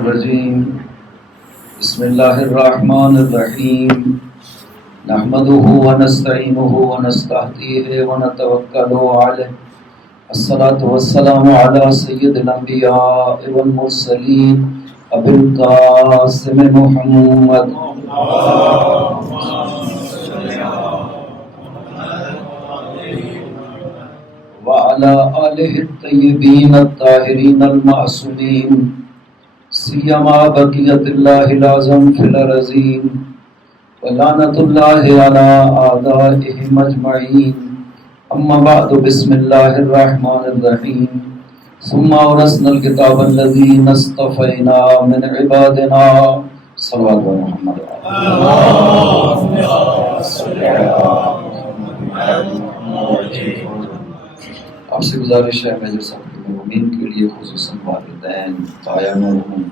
الرجیم بسم اللہ الرحمن الرحیم نحمده ونستعینه ونستهدیه ونتوکل علیہ الصلاة والسلام علی سید الانبیاء والمرسلین ابی القاسم محمد وعلى آله الطيبين الطاهرين المعصومين سيما بقية الله الأعظم في الأرضين ولعنة الله على أعدائهم أجمعين أما بعد بسم الله الرحمن الرحيم ثم أورثنا الكتاب الذين اصطفينا من عبادنا صلوات محمد اللهم صل على محمد. آپ سے گزارش ہے میں جو سب مرحومین کے لیے خصوصاً والدین تایا مرحوم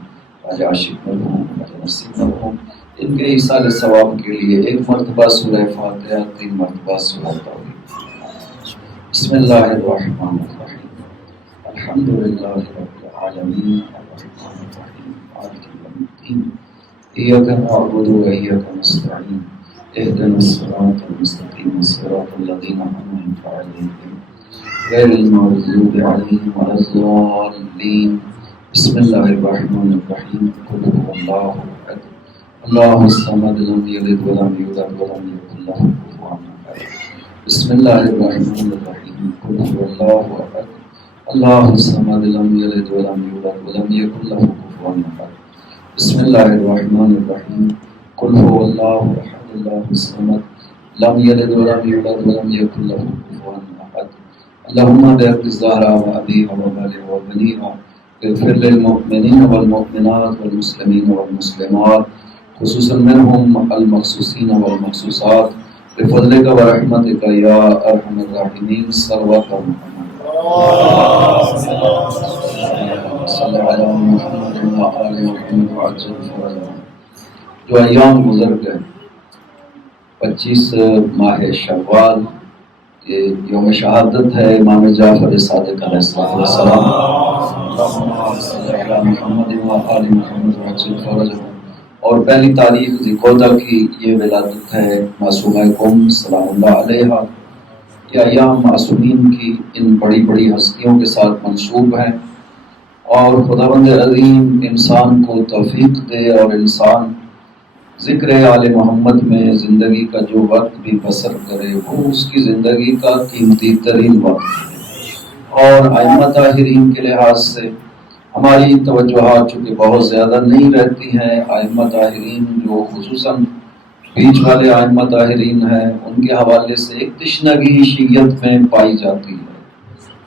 راج عاشق مرحوم راج نصیب مرحوم ان کے ایصال ثواب کے لیے ایک مرتبہ سورہ فاتحہ 3 مرتبہ سورہ توحید. بسم اللہ الرحمن الرحیم الحمد للہ رب العالمین الرحمن الرحیم مالک یوم الدین ایاک نعبد و ایاک نستعین اهدنا الصراط المستقیم صراط الذین انعمت علیہم غیر المغضوب علیہم ولا الضالین. بسم اللہ الرحمن الرحیم قل هو اللہ احد اللہ الصمد لم یلد ولم یولد ولم یکن له کفوا احد. بسم اللہ الرحمن الرحیم قل هو اللہ احد اللہ الصمد لم یلد ولم یولد ولم یکن له کفوا احد. بسم اللہ الرحمن الرحیم قل هو اللہ احد اللہ الصمد لم یلد ولم یولد ولم یکن له کفوا احد. اللهم بارك الزهراء وأبيها وبنيها وبنيها اغفر للمؤمنين والمؤمنات والمسلمين والمسلمات خصوصا منهم المخصوصين والمخصوصات بفضلك ورحمتك يا أرحم الراحمين صلوات محمد صلی علی محمد وآل محمد وعجل فرجهم. جو ایام گزر گئے 25 ماہ شوال یہ یوم شہادت ہے امام جعفر صادق علیہ السلام. اور پہلی تاریخ ذیقعدہ کی یہ ولادت ہے معصومہ قوم سلام اللہ علیہ. یہ ایام معصومین کی ان بڑی بڑی ہستیوں کے ساتھ منسوب ہیں اور خداوند عظیم انسان کو توفیق دے اور انسان ذکر آل محمد میں زندگی کا جو وقت بھی بسر کرے وہ اس کی زندگی کا قیمتی ترین وقت ہے. اور ائمہ طاہرین کے لحاظ سے ہماری توجہات چونکہ بہت زیادہ نہیں رہتی ہیں. ائمہ طاہرین جو خصوصاً بیچ والے ائمہ طاہرین ہیں ان کے حوالے سے ایک تشنگی شیعت میں پائی جاتی ہے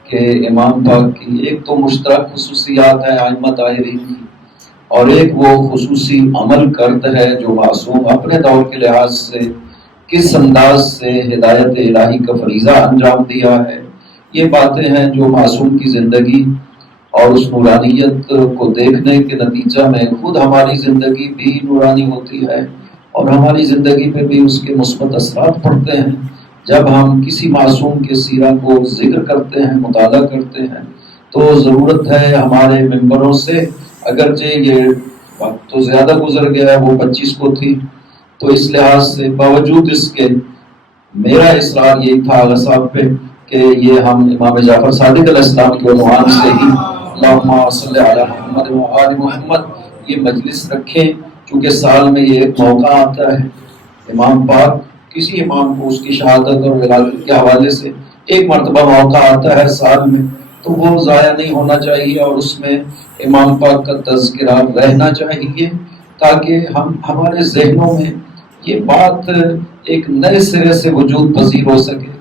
کہ امام پاک کی ایک تو مشترک خصوصیات ہیں ائمہ طاہرین کی اور ایک وہ خصوصی عمل کرد ہے جو معصوم اپنے دور کے لحاظ سے کس انداز سے ہدایت الہی کا فریضہ انجام دیا ہے. یہ باتیں ہیں جو معصوم کی زندگی اور اس نورانیت کو دیکھنے کے نتیجہ میں خود ہماری زندگی بھی نورانی ہوتی ہے اور ہماری زندگی پہ بھی اس کے مثبت اثرات پڑتے ہیں. جب ہم کسی معصوم کے سیرہ کو ذکر کرتے ہیں مطالعہ کرتے ہیں تو ضرورت ہے ہمارے ممبروں سے اگرچہ یہ وقت تو زیادہ گزر گیا ہے وہ 25 کو تھی تو اس لحاظ سے باوجود اس کے میرا اصرار یہی تھا آغا صاحب پہ کہ یہ ہم امام جعفر صادق علیہ السلام کے عنوان سے ہی اللہم صلی علی محمد وآل محمد یہ مجلس رکھیں چونکہ سال میں یہ ایک موقع آتا ہے. امام پاک کسی امام کو اس کی شہادت اور ولادت کے حوالے سے ایک مرتبہ موقع آتا ہے سال میں تو وہ ضائع نہیں ہونا چاہیے اور اس میں امام پاک کا تذکرہ رہنا چاہیے تاکہ ہمارے ذہنوں میں یہ بات ایک نئے سرے سے وجود پذیر ہو سکے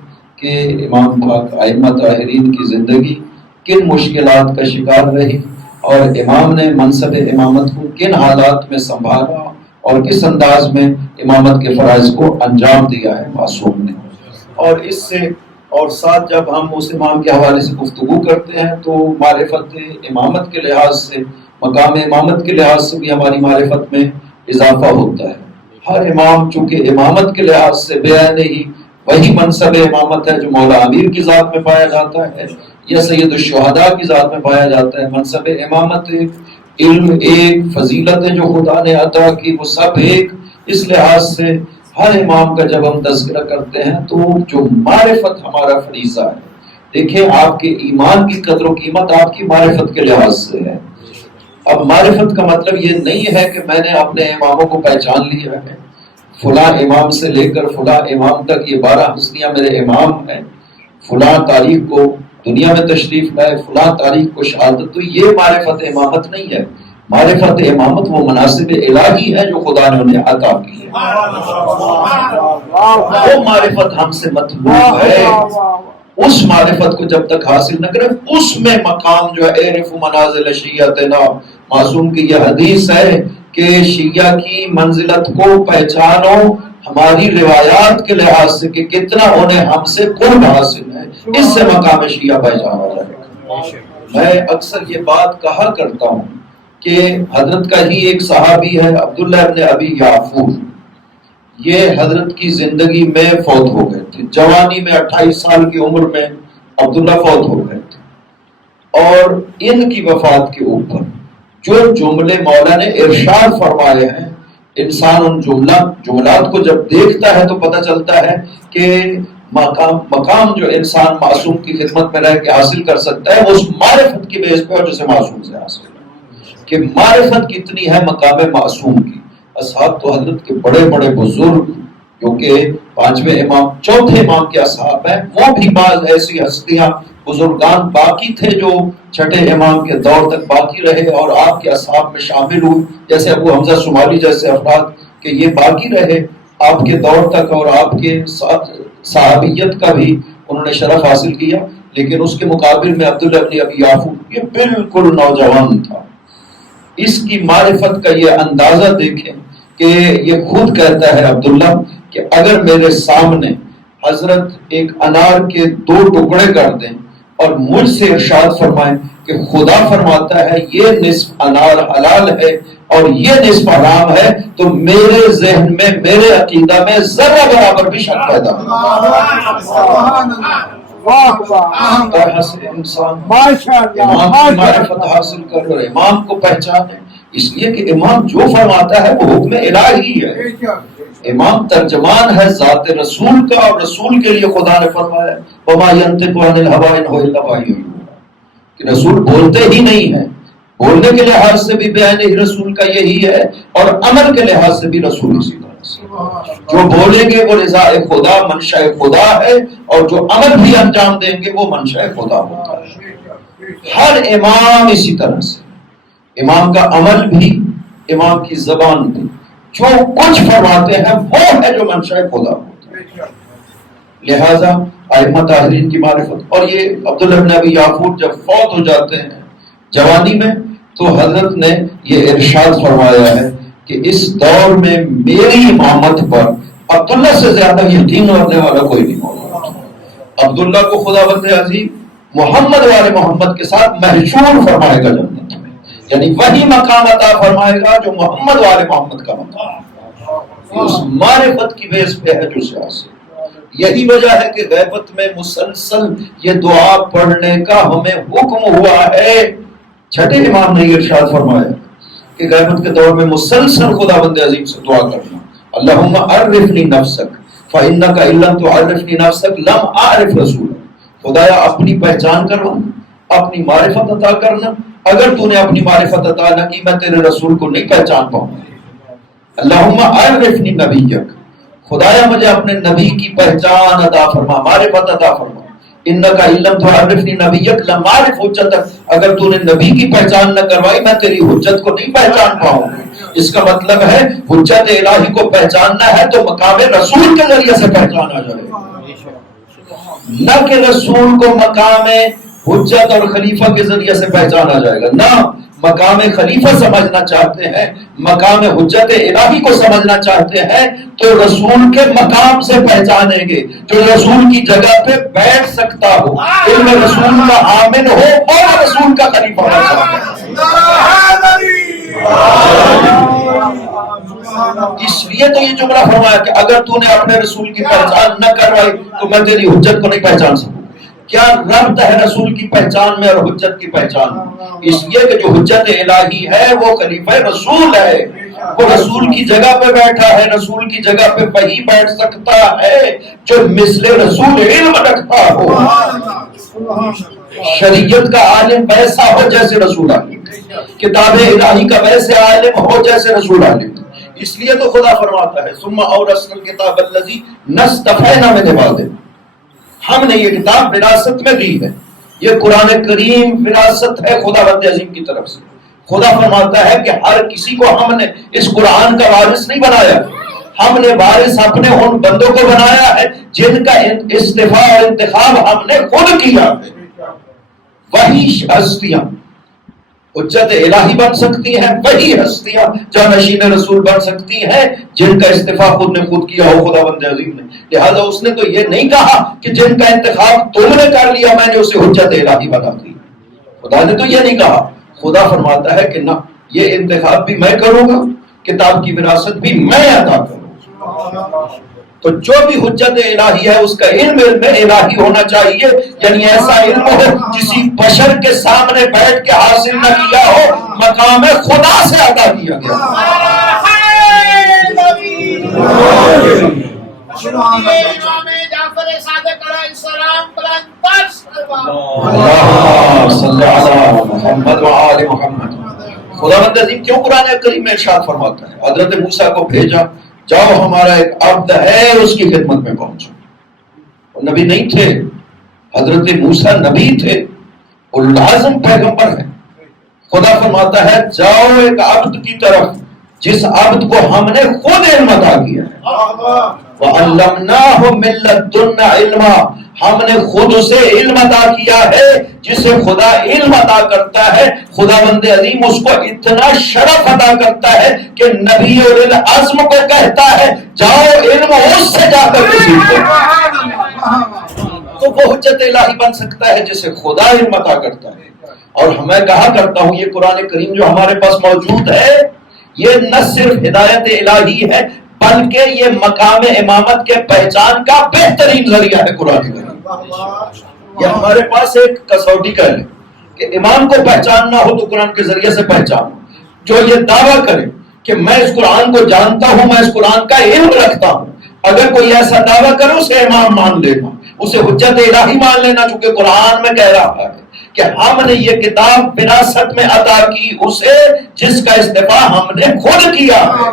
کہ امام پاک ائمہ طاہرین کی زندگی کن مشکلات کا شکار رہی اور امام نے منصب امامت کو کن حالات میں سنبھالا اور کس انداز میں امامت کے فرائض کو انجام دیا ہے معصوم نے. اور اس سے اور ساتھ جب ہم اس امام کے حوالے سے گفتگو کرتے ہیں تو معرفت امامت کے لحاظ سے مقام امامت کے لحاظ سے بھی ہماری معرفت میں اضافہ ہوتا ہے. ہر امام چونکہ امامت کے لحاظ سے بیان ہی وہی منصب امامت ہے جو مولا امیر کی ذات میں پایا جاتا ہے یا سید الشہداء کی ذات میں پایا جاتا ہے. منصب امامت علم ایک، فضیلتیں جو خدا نے عطا کی وہ سب ایک. اس لحاظ سے ہر امام کا جب ہم تذکرہ کرتے ہیں تو جو معرفت ہمارا فریضہ ہے، دیکھیں آپ کے ایمان کی قدر و قیمت آپ کی معرفت کے لحاظ سے ہے. اب معرفت کا مطلب یہ نہیں ہے کہ میں نے اپنے اماموں کو پہچان لیا ہے، فلاں امام سے لے کر فلاں امام تک یہ 12 ہستیاں میرے امام ہیں، فلاں تاریخ کو دنیا میں تشریف لائے، فلاں تاریخ کو شہادت. تو یہ معرفت امامت نہیں ہے. معرفت امامت وہ مناسب الہی ہے جو خدا نے انہیں عطا کی ہے. وہ معرفت ہم سے مطلوب ہے. اس معرفت کو جب تک حاصل نہ کریں، اس میں مقام جو ہے اعرف منازل شیعتنا، معصوم کی یہ حدیث ہے کہ شیعہ کی منزلت کو پہچانو ہماری روایات کے لحاظ سے کہ کتنا انہیں ہم سے قرب حاصل ہے، اس سے مقام شیعہ پہچانا جائے گا. میں اکثر یہ بات کہا کرتا ہوں کہ حضرت کا ہی ایک صحابی ہے عبداللہ ابن ابی یعفور، یہ حضرت کی زندگی میں فوت ہو گئے تھے. جوانی میں 28 سال کی عمر میں عبداللہ فوت ہو گئے تھے. اور ان کی وفات کے اوپر جو جملے مولا نے ارشاد فرمائے ہیں، انسان ان جملات کو جب دیکھتا ہے تو پتہ چلتا ہے کہ مقام جو انسان معصوم کی خدمت میں رہ کے حاصل کر سکتا ہے وہ اس معرفت کی بیس پہ اور جسے معصوم سے حاصل ہے کہ معرفت کتنی ہے مقام معصوم کی. اصحاب تو حضرت کے بڑے بڑے بزرگ جو کہ 5ویں امام 4تھے امام کے اصحاب ہیں، وہ بھی بعض ایسی ہستیاں بزرگان باقی تھے جو 6ٹھے امام کے دور تک باقی رہے اور آپ کے اصحاب میں شامل ہوئے، جیسے ابو حمزہ شمالی جیسے افراد کہ یہ باقی رہے آپ کے دور تک اور آپ کے ساتھ صحابیت کا بھی انہوں نے شرف حاصل کیا. لیکن اس کے مقابل میں عبداللہ ابن ابی یعفور یہ بالکل نوجوان تھا. اس کی معرفت کا یہ اندازہ دیکھیں کہ یہ خود کہتا ہے عبداللہ کہ اگر میرے سامنے حضرت ایک انار کے 2 ٹکڑے کر دیں اور مجھ سے ارشاد فرمائیں کہ خدا فرماتا ہے یہ نصف انار حلال ہے اور یہ نصف حرام ہے، تو میرے ذہن میں میرے عقیدہ میں ذرہ برابر بھی شک پیدا طرح سے انسان امام کی معرفت حاصل کر اور امام کو پہچانے، اس لیے کہ امام جو فرماتا ہے وہ حکم الہی ہے. امام ترجمان ہے ذات رسول کا، اور رسول کے لیے خدا نے فرمایا وما ينطق عن الهوى ان هو الا وحی یوحى کہ رسول بولتے ہی نہیں ہیں. بولنے کے لحاظ سے بھی بیان رسول کا یہی ہے اور عمل کے لحاظ سے بھی رسول اسی طرح سے جو بولیں گے وہ رضا خدا منشاء خدا ہے، اور جو عمل بھی انجام دیں گے وہ منشاء خدا ہوتا ہے. ہر امام اسی طرح سے، امام کا عمل بھی امام کی زبان بھی جو کچھ فرماتے ہیں وہ ہے جو منشاء خدا ہوتا ہے. لہذا ائمہ طاہرین کی معرفت. اور یہ عبداللہ بن ابی یعفور جب فوت ہو جاتے ہیں جوانی میں تو حضرت نے یہ ارشاد فرمایا ہے کہ اس دور میں میری امامت پر عبداللہ سے زیادہ یقین کرنے والا کوئی نہیں ہوگا. عبداللہ کو خداوند عظیم محمد والے محمد کے ساتھ محشور فرمائے گا جنت میں، یعنی وہی مقام عطا فرمائے گا جو محمد والے محمد کا مقام اس معرفت کی بیس پہ ہے جو سیاسی. یہی وجہ ہے کہ غیبت میں مسلسل یہ دعا پڑھنے کا ہمیں حکم ہوا ہے. 6ٹھے امام نے ارشاد فرمایا کہ غیبت کے دور میں مسلسل خداوند عظیم سے دعا کرنا، اللہم عرفنی نفسک فإنک ان لم تعرفنی نفسک لم اعرف رسولک. خدایا اپنی پہچان کروانا، اپنی معرفت عطا کرنا، اگر تو نے اپنی معرفت عطا نہ کی میں تیرے رسول کو نہیں پہچان پاؤں گا. اللہم عرفنی نبیک، خدایا مجھے اپنے نبی کی پہچان عطا فرما، معرفت عطا فرما. انک ان لم تعرفنی نبیک لم اعرف حجتک، اگر تو نے نبی کی پہچان نہ کروائی میں تیری حجت کو نہیں پہچان پاؤں گا. اس کا مطلب ہے حجت الہی کو پہچاننا ہے تو مقام رسول کے ذریعے سے پہچانا جائے گا، نہ کہ رسول کو مقام حجت اور خلیفہ کے ذریعے سے پہچانا جائے گا. نہ مقام خلیفہ سمجھنا چاہتے ہیں، مقام حجت الہی کو سمجھنا چاہتے ہیں تو رسول کے مقام سے پہچانیں گے. جو رسول کی جگہ پہ بیٹھ سکتا ہو، علم رسول کا عامل ہو اور رسول کا خلیفہ ہو سکتا. اس لیے تو یہ جملہ فرمایا کہ اگر تو نے اپنے رسول کی پہچان نہ کروائی تو میں تیری حجت کو نہیں پہچان سکوں. کیا ربط ہے رسول کی پہچان میں اور حجت کی پہچان میں؟ اس لیے کہ جو حجت الہی ہے وہ خلیفہ رسول ہے، وہ رسول کی جگہ پہ بیٹھا ہے، رسول کی جگہ پہ وہی بیٹھ سکتا ہے جو مثل رسول علم رکھتا ہو، شریعت کا عالم ویسا ہو جیسے رسول عالم، کتاب الہی کا ویسے عالم ہو جیسے رسول عالم۔ اس لیے تو خدا فرماتا ہے ثم اورثنا الکتاب الذی نصطفینا من عبادنا، ہم نے یہ کتاب وراثت میں دی ہے، یہ قرآن کریم وراثت ہے خدا بند عظیم کی طرف سے۔ خدا فرماتا ہے کہ ہر کسی کو ہم نے اس قرآن کا وارث نہیں بنایا، ہم نے وارث اپنے ان بندوں کو بنایا ہے جن کا استفاء اور انتخاب ہم نے خود کیا ہے۔ وہی ہستیاں حجت الہی بن سکتی ہیں، وہی ہستیاں جانشین رسول بن سکتی ہیں جن کا استفاء خود نے خود کیا ہو خدا بند عظیم نے۔ لہذا اس نے تو یہ نہیں کہا کہ جن کا انتخاب تم نے کر لیا میں نے اسے حجت الہی بنا دی، خدا نے تو یہ نہیں کہا۔ خدا فرماتا ہے کہ نہ، یہ انتخاب بھی میں کروں گا، کتاب کی وراثت بھی میں عطا کروں گا۔ تو جو بھی حجت الہی ہے اس کا علم الہی ہونا چاہیے، یعنی ایسا علم ہو کسی بشر کے سامنے بیٹھ کے حاصل نہ کیا ہو، مقام خدا سے عطا کیا گیا۔ خداوند عظیم کیوں قرآن کریم میں ارشاد فرماتا ہے حضرت موسیٰ کو بھیجا، جاؤ ہمارا ایک عبد ہے اس کی خدمت میں پہنچو۔ وہ نبی نہیں تھے، حضرت موسیٰ نبی تھے، العظم پیغمبر ہے۔ خدا فرماتا ہے جاؤ ایک عبد کی طرف جس عبد کو ہم نے خود علم عطا کیا ہے، وَعَلَّمْنَاهُ مِن لَّدُنَّا عِلْمًا، ہم نے خود اسے علم عطا کیا ہے۔ جسے خدا علم عطا کرتا ہے خدا بند عظیم اس کو اتنا شرف عطا کرتا ہے کہ نبی اور العظم کو کہتا ہے جاؤ علم اس سے جا کر سیکھو۔ تو وہ حجت الہی بن سکتا ہے جسے خدا علم عطا کرتا ہے۔ اور میں کہا کرتا ہوں یہ قرآن کریم جو ہمارے پاس موجود ہے یہ نہ صرف ہدایت الہی ہے بلکہ یہ مقام امامت کے پہچان کا بہترین ذریعہ ہے۔ قرآن کریم یہ ہمارے پاس ایک کسوٹی کا ہے کہ امام کو پہچاننا ہو تو قرآن کے ذریعے سے پہچانو۔ جو یہ دعویٰ کرے کہ میں اس قرآن کو جانتا ہوں، میں اس قرآن کا علم رکھتا ہوں، اگر کوئی ایسا دعویٰ کرے اسے امام مان لینا، اسے حجت الہی مان لینا، چونکہ قرآن میں کہہ رہا ہے کہ ہم نے یہ کتاب وراثت میں عطا کی اسے جس کا استفاع ہم نے خود کیا ہے۔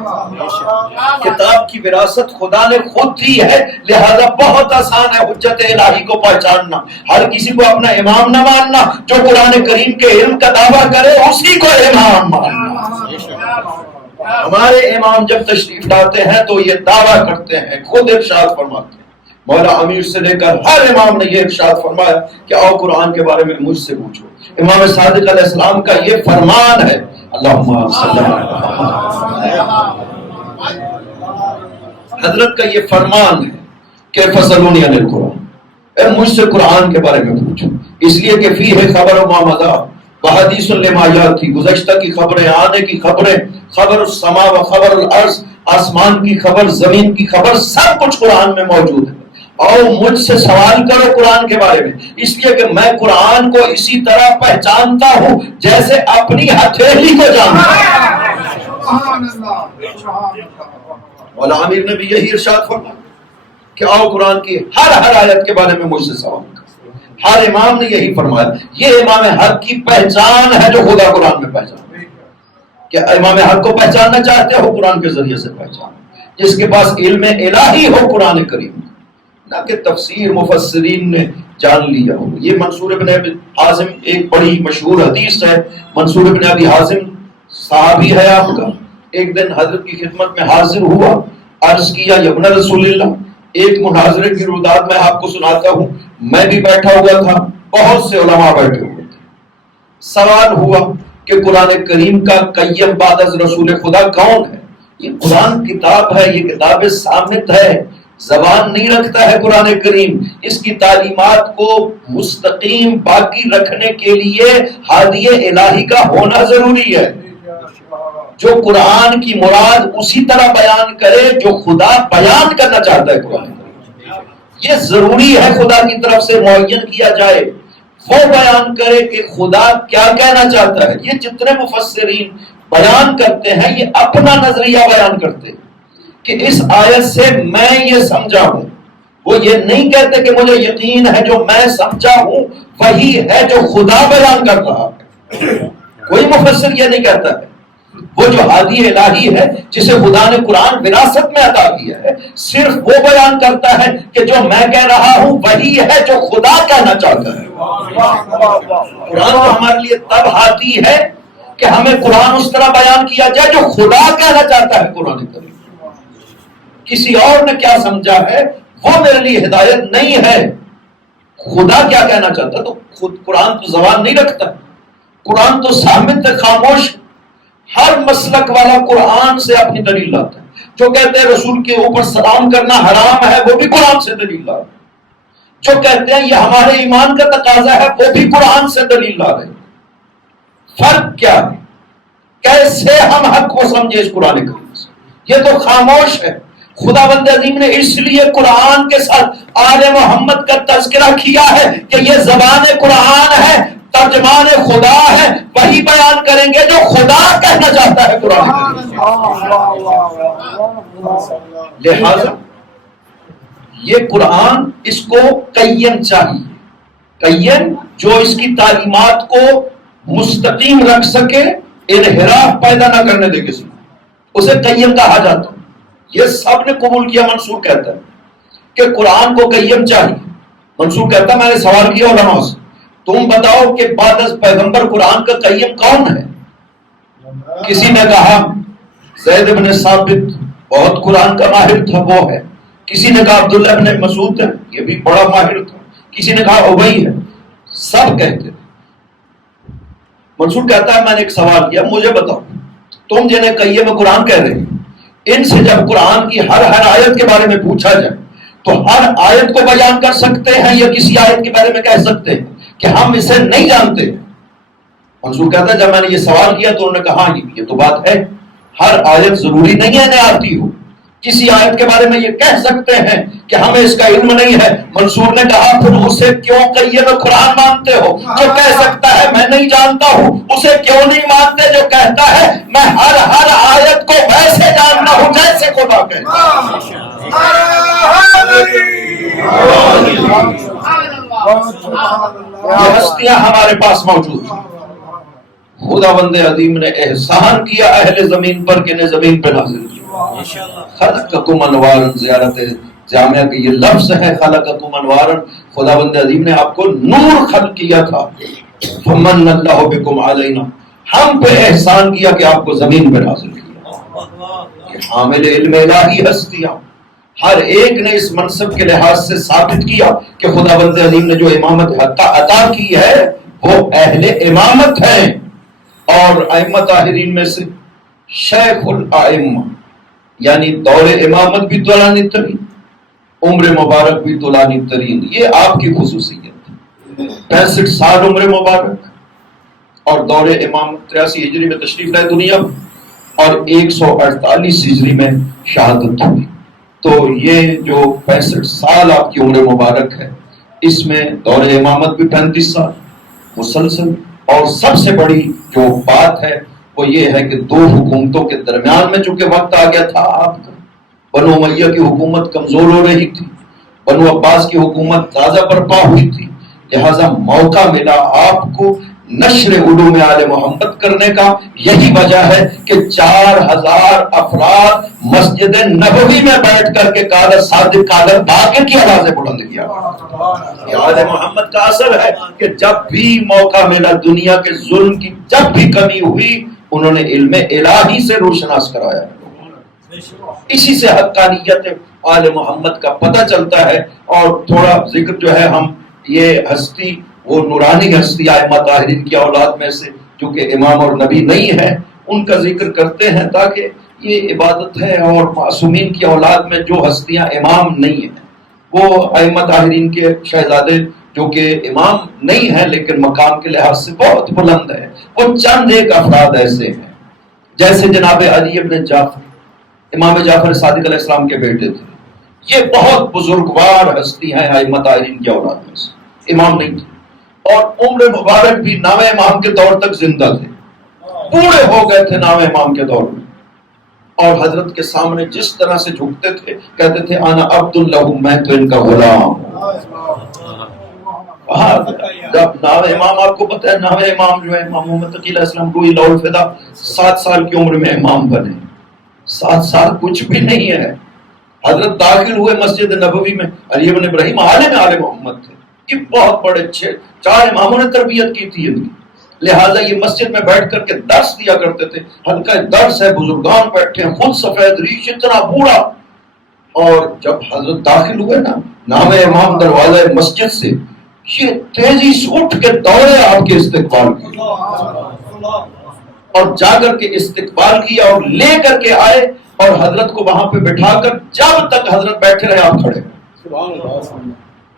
کتاب کی وراثت خدا نے خود دی ہے، لہذا بہت آسان ہے حجت الہی کو پہچاننا۔ ہر کسی کو اپنا امام نہ ماننا، جو قرآن کریم کے علم کا دعویٰ کرے اسی کو امام ماننا۔ ہمارے امام جب تشریف لاتے ہیں تو یہ دعویٰ کرتے ہیں، خود ارشاد فرماتے ہیں، مولا امیر سے لے کر ہر امام نے یہ ارشاد فرمایا کہ آؤ قرآن کے بارے میں مجھ سے پوچھو۔ امام صادق علیہ السلام کا یہ فرمان ہے، اللہم صلی اللہ علیہ وسلم، حضرت کا یہ فرمان ہے کہ فسألونی عن القرآن، اے مجھ سے قرآن کے بارے میں پوچھو، اس لیے کہ فیہ خبر ما مضی وحدیث لما یاتی، گزشتہ کی خبریں، آنے کی خبریں، خبر السماء و خبر الارض، آسمان کی خبر، زمین کی خبر، سب کچھ قرآن میں موجود ہے۔ اور مجھ سے سوال کرو قرآن کے بارے میں، اس لیے کہ میں قرآن کو اسی طرح پہچانتا ہوں جیسے اپنی ہتھیلی کو جانتا ہوں۔ مولا امیر نے بھی یہی ارشاد فرمایا کہ آؤ قرآن کی ہر آیت کے بارے میں مجھ سے سوال کرو۔ ہر امام نے یہی فرمایا۔ یہ امام حق کی پہچان ہے جو خدا قرآن میں پہچان۔ کہ امام حق کو پہچاننا چاہتے ہو قرآن کے ذریعے سے پہچان، جس کے پاس علم الہی ہو قرآن کریم، نہ کہ تفسیر مفسرین نے جان لیا ہو۔ یہ منصور ابن ابی حازم ایک بڑی مشہور حدیث ہے۔ منصور ابن ابی حازم صحابی ہے آپ کا، ایک دن حضرت کی خدمت میں حاضر ہوا، عرض کیا یا ابن رسول اللہ، ایک مناظرے کی رودات میں آپ کو سناتا ہوں۔ میں بھی بیٹھا ہوا تھا، بہت سے علماء بیٹھے ہوئے تھے۔ سوال ہوا کہ قرآن کریم کا قیم بعد از رسول خدا کون ہے؟ یہ قرآن کتاب ہے، یہ کتاب سامت ہے، زبان نہیں رکھتا ہے قرآن کریم۔ اس کی تعلیمات کو مستقیم باقی رکھنے کے لیے ہادی الہی کا ہونا ضروری ہے، جو قرآن کی مراد اسی طرح بیان کرے جو خدا بیان کرنا چاہتا ہے۔ قرآن یہ ضروری ہے خدا کی طرف سے معین کیا جائے، وہ بیان کرے کہ خدا کیا کہنا چاہتا ہے۔ یہ جتنے مفسرین بیان کرتے ہیں یہ اپنا نظریہ بیان کرتے ہیں کہ اس آیت سے میں یہ سمجھا ہوں، وہ یہ نہیں کہتے کہ مجھے یقین ہے جو میں سمجھا ہوں وہی ہے جو خدا بیان کر رہا ہے۔ کوئی مفسر یہ نہیں کہتا ہے، وہ جو ہادی الہی ہے جسے خدا نے قرآن وراثت میں عطا کیا ہے، صرف وہ بیان کرتا ہے کہ جو میں کہہ رہا ہوں وہی ہے جو خدا کہنا چاہتا ہے۔ قرآن تو ہمارے لیے تب ہادی ہے کہ ہمیں قرآن اس طرح بیان کیا جائے جو خدا کہنا چاہتا ہے۔ قرآن کریم کسی اور نے کیا سمجھا ہے وہ میرے لیے ہدایت نہیں ہے، خدا کیا کہنا چاہتا ہے۔ تو خود قرآن تو زبان نہیں رکھتا، قرآن تو صامت خاموش، ہر مسلک والا قرآن سے اپنی دلیل لاتا ہے۔ جو کہتے ہیں رسول کے اوپر سلام کرنا حرام ہے وہ بھی قرآن سے دلیل لا رہے، جو کہتے ہیں یہ ہمارے ایمان کا تقاضا ہے وہ بھی قرآن سے دلیل لا رہے۔ فرق کیا ہے؟ کیسے ہم حق کو سمجھے اس قرآن کریم سے؟ یہ تو خاموش ہے۔ خداوند عظیم نے اس لیے قرآن کے ساتھ آل محمد کا تذکرہ کیا ہے کہ یہ زبان قرآن ہے، ترجمان خدا ہے، وہی بیان کریں گے جو خدا کہنا چاہتا ہے قرآن کریم۔ لہذا یہ قرآن اس کو قیم چاہیے، قیم جو اس کی تعلیمات کو مستقیم رکھ سکے، انحراف پیدا نہ کرنے دے کسی کو، اسے قیم کہا جاتا ہے۔ یہ سب نے قبول کیا۔ منصور کہتا ہے کہ قرآن کو قیم چاہیے۔ منصور کہتا ہے میں نے سوال کیا علماء سے، تم بتاؤ کہ بعد از پیغمبر قرآن کا قیم کون ہے؟ کسی نے کہا زید بن ثابت بہت قرآن کا ماہر تھا، وہ ہے۔ کسی نے کہا عبداللہ بن مسعود ہے، یہ بھی بڑا ماہر تھا۔ کسی نے کہا ابی ہے، سب کہتے۔ منصور کہتا ہے میں نے ایک سوال کیا، مجھے بتاؤ تم جنہیں قیم قرآن کہہ رہے ہیں، ان سے جب قرآن کی ہر آیت کے بارے میں پوچھا جائے تو ہر آیت کو بیان کر سکتے ہیں یا کسی آیت کے بارے میں کہہ سکتے ہیں کہ ہم اسے نہیں جانتے؟ منصور کہتا ہے جب میں نے یہ سوال کیا تو انہوں نے کہا یہ تو بات ہے، ہر آیت ضروری نہیں ہے انہیں آتی ہو، کسی آیت کے بارے میں یہ کہہ سکتے ہیں کہ ہمیں اس کا علم نہیں ہے۔ منصور نے کہا پھر اسے کیوں قیم قرآن مانتے ہو؟ جو کہہ سکتا ہے میں نہیں جانتا ہوں، اسے کیوں نہیں مانتے جو کہتا ہے میں ہر آیت کو ویسے جانتا ہوں جیسے خدا کہتا ہے؟ یہ ہستیاں ہمارے پاس موجود ہیں۔ خداوند عظیم نے احسان کیا اہل زمین پر کہ نے زمین پہ نازل کیا۔ خلقکم انوارا، زیارت جامعہ کے یہ لفظ ہے خلقکم انوارا، خداوند عظیم نے آپ کو نور خلق کیا تھا۔ فمن اللہ بکم علینا، ہم پہ احسان کیا کہ آپ کو زمین پہ نازل کیا۔ کہ حامل علم الہی ہستیاں ہر ایک نے اس منصب کے لحاظ سے ثابت کیا کہ خداوند عظیم نے جو امامت عطا کی ہے وہ اہل امامت ہیں۔ اور ائمہ طاہرین میں سے شیخ الائمہ یعنی دور امامت بھی طولانی ترین، عمر مبارک بھی طولانی ترین، یہ آپ کی خصوصیت ہے۔ 65 سال عمر مبارک اور دور امامت 83 ہجری میں تشریف لائے دنیا میں اور 148 ہجری میں شہادت ہوئی۔ تو یہ جو 65 سال آپ کی عمر مبارک ہے، اس میں دور امامت بھی 35 سال مسلسل، اور سب سے بڑی جو بات ہے وہ یہ ہے کہ دو حکومتوں کے درمیان میں چونکہ وقت آ گیا تھا آپ کا، بنو امیہ کی حکومت کمزور ہو رہی تھی، بنو عباس کی حکومت تازہ برپا ہوئی تھی، لہذا موقع ملا آپ کو نشر علوم آل محمد کرنے کا۔ یہی وجہ ہے کہ 4000 افراد مسجد نبوی میں بیٹھ کر کے قادر صادق قادر باقر کی آوازیں بلند کیا۔ یہ آل محمد کا اثر ہے کہ جب بھی موقع ملا دنیا کے ظلم کی جب بھی کمی ہوئی انہوں نے علم الہی سے روشناس کرایا۔ اسی سے حقانیت آل محمد کا پتہ چلتا ہے۔ اور تھوڑا ذکر جو ہے ہم یہ ہستی وہ نورانی ہستی ائمہ طاہرین کی اولاد میں سے جو کہ امام اور نبی نہیں ہے ان کا ذکر کرتے ہیں تاکہ یہ عبادت ہے۔ اور معصومین کی اولاد میں جو ہستیاں امام نہیں ہیں وہ ائمہ طاہرین کے شہزادے جو کہ امام نہیں ہیں لیکن مقام کے لحاظ سے بہت بلند ہے، وہ چند ایک افراد ایسے ہیں جیسے جناب علی ابن جعفر، امام جعفر صادق علیہ السلام کے بیٹے تھے، یہ بہت بزرگوار ہستی ہیں ائمہ طاہرین کی اولاد میں سے، امام نہیں تھے، اور عمر مبارک بھی نام امام کے دور تک زندہ تھے، بوڑھے ہو گئے تھے نام امام کے دور میں، اور حضرت کے سامنے جس طرح سے جھکتے تھے، کہتے تھے انا عبد اللہ، میں تو ان کا غلام ہوں۔ جب نام امام، آپ کو پتہ ہے نام امام جو ہے امام محمد تقی علیہ السلام کو لو الفدا 7 سال کی عمر میں امام بنے، 7 سال کچھ بھی نہیں ہے۔ حضرت داخل ہوئے مسجد نبوی میں، علی بن ابراہیم عالم آل محمد تھے، یہ بہت بڑے اچھے 4 اماموں نے تربیت کی تھی ان کی، لہٰذا یہ مسجد میں بیٹھ کر کے درس دیا کرتے تھے، ہلکا درس ہے، بزرگان بیٹھے ہیں، خود سفید ریش، اتنا بوڑھا۔ اور جب حضرت داخل ہوئے نا نام امام دروازہ مسجد سے، یہ تیزی سے اٹھ کے دوڑے آپ کے استقبال کی، اور جا کر کے استقبال کیا اور لے کر کے آئے، اور حضرت کو وہاں پہ بٹھا کر جب تک حضرت بیٹھے رہے آپ کھڑے،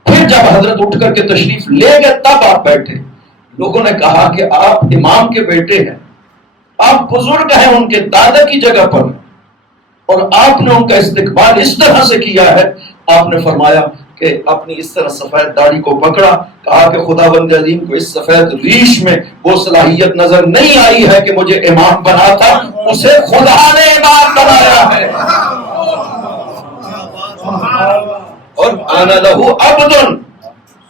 پھر جب حضرت اٹھ کر کے تشریف لے گئے تب آپ بیٹھے۔ لوگوں نے کہا کہ آپ امام کے بیٹے ہیں، آپ بزرگ ہیں ان کے دادا کی جگہ پر، اور آپ نے ان کا استقبال اس طرح سے کیا ہے۔ آپ نے فرمایا کہ اپنی اس طرح سفید داڑھی کو پکڑا، کہا کہ خدا بند عظیم کو اس سفید ریش میں وہ صلاحیت نظر نہیں آئی ہے کہ مجھے امام بنا تھا، اسے خدا نے امام بنایا ہے، اور انا لہو عبد،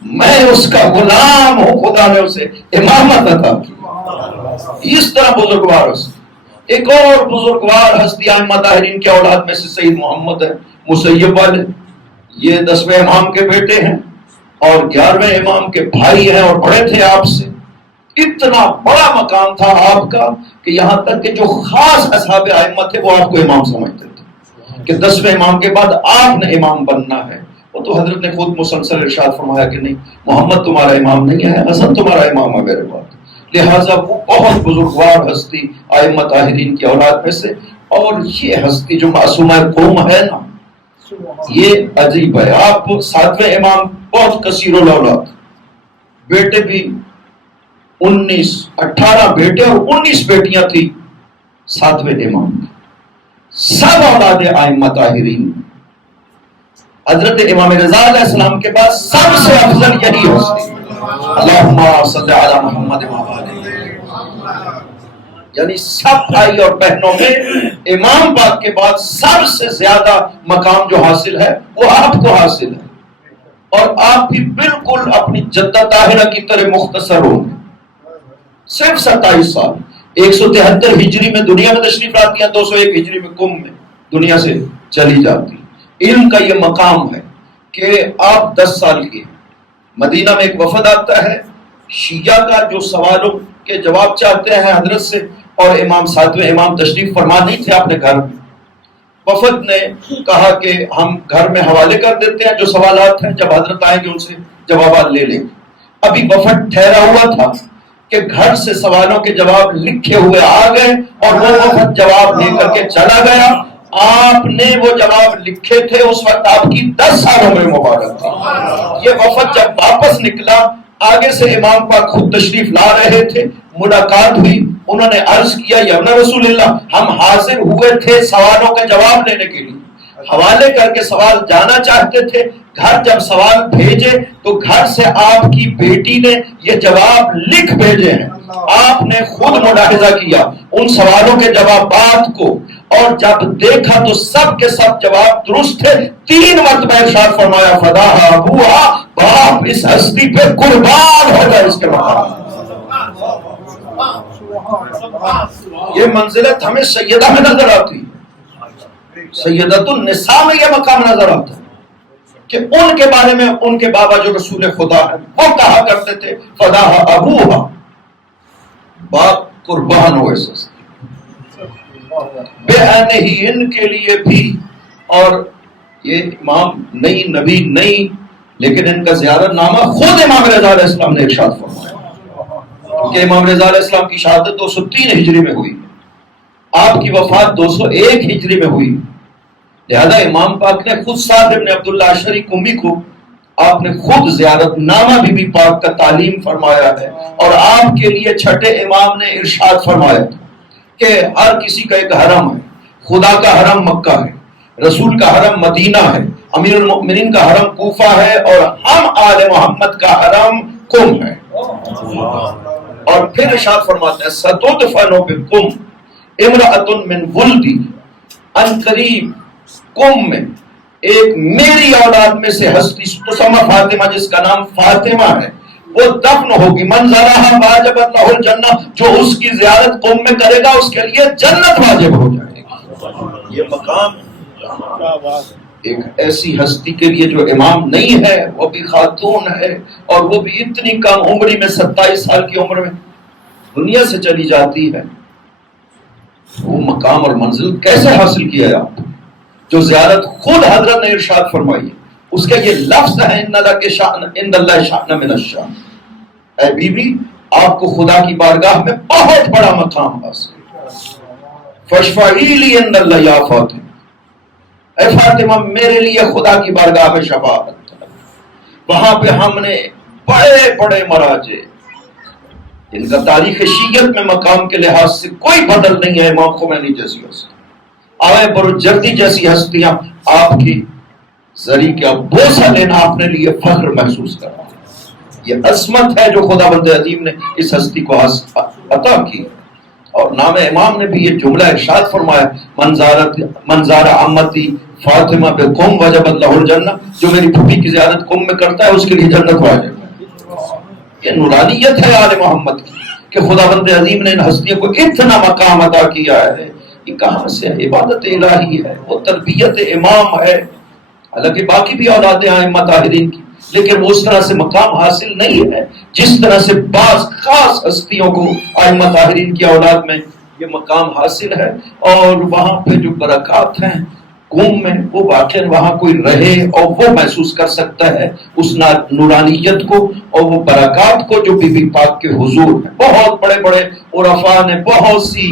میں اس کا غلام ہوں، خدا نے اسے امامت عطا کی۔ اس طرح بزرگوار ہستی۔ ایک اور بزرگوار ہستی ائمہ طاہرین کے اولاد میں سے سید محمد ہے مسیب والے، یہ 10ویں امام کے بیٹے ہیں اور 11ویں امام کے بھائی ہیں، اور بڑے تھے آپ سے۔ اتنا بڑا مقام تھا آپ کا کہ یہاں تک کہ جو خاص اصحاب ائمہ تھے وہ آپ کو امام سمجھتے تھے کہ 10ویں امام کے بعد آپ نے امام بننا ہے۔ وہ تو حضرت نے خود مسلسل ارشاد فرمایا کہ نہیں، محمد تمہارا امام نہیں ہے، حسن تمہارا امام ہے میرے بعد۔ لہٰذا وہ بہت بزرگوار ہستی ائمہ طاہرین کی اولاد میں سے۔ اور یہ ہستی جو معصومہ قوم ہے نا، یہ عجیب ہے۔ آپ 7ویں امام بہت کثیر الاولاد، بیٹے بھی 19، 18 بیٹے اور 19 بیٹیاں تھی 7ویں امام، سب اولاد ائمہ طاہرین۔ حضرت امام رضا علیہ السلام کے بعد سب سے افضل یہی ہستی، اللہم صلی علی محمد یعنی سب بھائی اور بہنوں میں امام پاک کے بعد سب سے زیادہ مقام جو حاصل ہے وہ آپ کو حاصل ہے، اور آپ بھی بالکل اپنی جدہ طاہرہ کی طرح مختصر ہوں گے، صرف 27 سال، 173 ہجری میں دنیا میں تشریف لاتی ہیں، 201 ہجری میں کم میں دنیا سے چلی جاتی۔ علم کا یہ مقام ہے کہ آپ 10 سال کی، مدینہ میں ایک وفد آتا ہے شیعہ کا جو سوالوں کے جواب چاہتے ہیں حضرت سے، اور امام 7ویں امام تشریف فرما نہیں تھے اپنے گھر میں۔ وفد نے کہا کہ ہم گھر میں حوالے کر دیتے ہیں جو سوالات ہیں، جب حضرت آئیں گے ان سے جوابات لے لیں گے۔ ابھی وفد ٹھہرا ہوا تھا کہ گھر سے سوالوں کے جواب لکھے ہوئے آ گئے، اور وہ وفد جواب لے کر کے چلا گیا۔ آپ نے وہ جواب لکھے تھے، اس وقت آپ کی 10 سال عمر مبارک تھی۔ یہ وفد جب واپس نکلا، آگے سے امام پاک خود تشریف لا رہے تھے، ملاقات ہوئی، انہوں نے عرض کیا یا رسول اللہ، ہم حاضر ہوئے تھے سوالوں کے جواب لینے کے لیے، حوالے کر کے سوال جانا چاہتے تھے، گھر جب سوال بھیجے تو گھر سے آپ کی بیٹی نے یہ جواب لکھ بھیجے ہیں۔ آپ نے خود ملاحظہ کیا ان سوالوں کے جوابات کو، اور جب دیکھا تو سب کے سب جواب درست تھے۔ 3 مرتبہ ارشاد فرمایا فداہا ابوہا، باپ اس ہستی پہ قربان ہو جائے اس کے مقام۔ یہ منزلت ہمیں سیدہ میں نظر آتی، سیدۃ النساء میں یہ مقام نظر آتا ہے کہ ان کے بارے میں ان کے بابا جو رسول خدا ہے وہ کہا کرتے تھے فداہا ابوہا، باپ قربان ہوئے سستی بے ہی ان کے لیے بھی۔ اور یہ امام نئی نبی نہیں، لیکن ان کا زیارت نامہ خود امام رضا علیہ السلام نے ارشاد فرمایا کہ امام رضا علیہ السلام کی شہادت 203 ہجری میں ہوئی، آپ کی وفات 201 ہجری میں ہوئی۔ لہذا امام پاک نے خود سعد بن عبداللہ اشعری قمی کو آپ نے خود زیارت نامہ بی بی پاک کا تعلیم فرمایا ہے، اور آپ کے لیے چھٹے امام نے ارشاد فرمایا تھا کہ ہر کسی کا ایک حرم ہے، خدا کا حرم مکہ ہے، رسول کا حرم مدینہ ہے، امیر المؤمنین کا حرم کوفہ ہے اور ہم آل محمد کا حرم قم ہے. اور پھر ارشاد فرماتے ہیں ستدفن بکم امرأۃ من ولدی، ان قریب قم میں ایک میری اولاد میں سے ہستی تسمى فاطمہ، جس کا نام فاطمہ ہے، وہ دفن ہوگی. من زارها واجبت له الجنہ، جو اس کی زیارت قم میں کرے گا اس کے لیے جنت واجب ہو جائے گی. یہ مقام ایک ایسی ہستی کے لیے جو امام نہیں ہے، وہ بھی خاتون ہے، اور وہ بھی اتنی کم عمری میں 27 سال کی عمر میں دنیا سے چلی جاتی ہے. وہ مقام اور منزل کیسے حاصل کیا ہے آپ؟ جو زیارت خود حضرت نے ارشاد فرمائی. اس کے یہ لفظ ہے ان لک شأن عند اللہ شأن من الشأن. اے بی بی، آپ کو خدا کی بارگاہ میں بہت بڑا مقام حاصل ہے. فاشفعی لی عند اللہ یا فاطمہ، اے فاطمہ میرے لیے خدا کی بارگاہ میں شفاعت. وہاں پہ ہم نے بڑے بڑے مراجع، ان کا تاریخ شیعت میں مقام کے لحاظ سے کوئی بدل نہیں ہے. امام خمینی جیسی ہستی، آوے برجردی جیسی ہستیاں آپ کی ذریعہ کا بوسہ لینا اپنے لیے فخر محسوس کر رہا ہے. یہ عظمت ہے جو خدا بند عظیم نے اس ہستی کو عطا کی. اور نام امام نے بھی یہ جملہ ارشاد فرمایا منظار عمتی فاطمہ بے قم وجبت لہ الجنہ، جو میری پھوپھی کی زیارت قم میں کرتا ہے اس کے لیے جنت واجب ہے. یہ نورانیت ہے آل محمد کی کہ خدا بند عظیم نے ان ہستیوں کو اتنا مقام عطا کیا ہے. یہ کہاں سے ہے؟ عبادت الہی ہے، وہ تربیت امام ہے. حالانکہ باقی بھی اولاد ائمہ طاہرین کی، لیکن اس طرح سے مقام حاصل نہیں ہے جس طرح سے بعض خاص ہستیوں کو ائمہ طاہرین کی اولاد میں یہ مقام حاصل ہے. اور وہاں پہ جو برکات ہیں قوم میں، وہ واقعا وہاں کوئی رہے اور وہ محسوس کر سکتا ہے اس نورانیت کو اور وہ برکات کو جو بی بی پاک کے حضور ہیں. بہت بڑے بڑے عرفاء نے بہت سی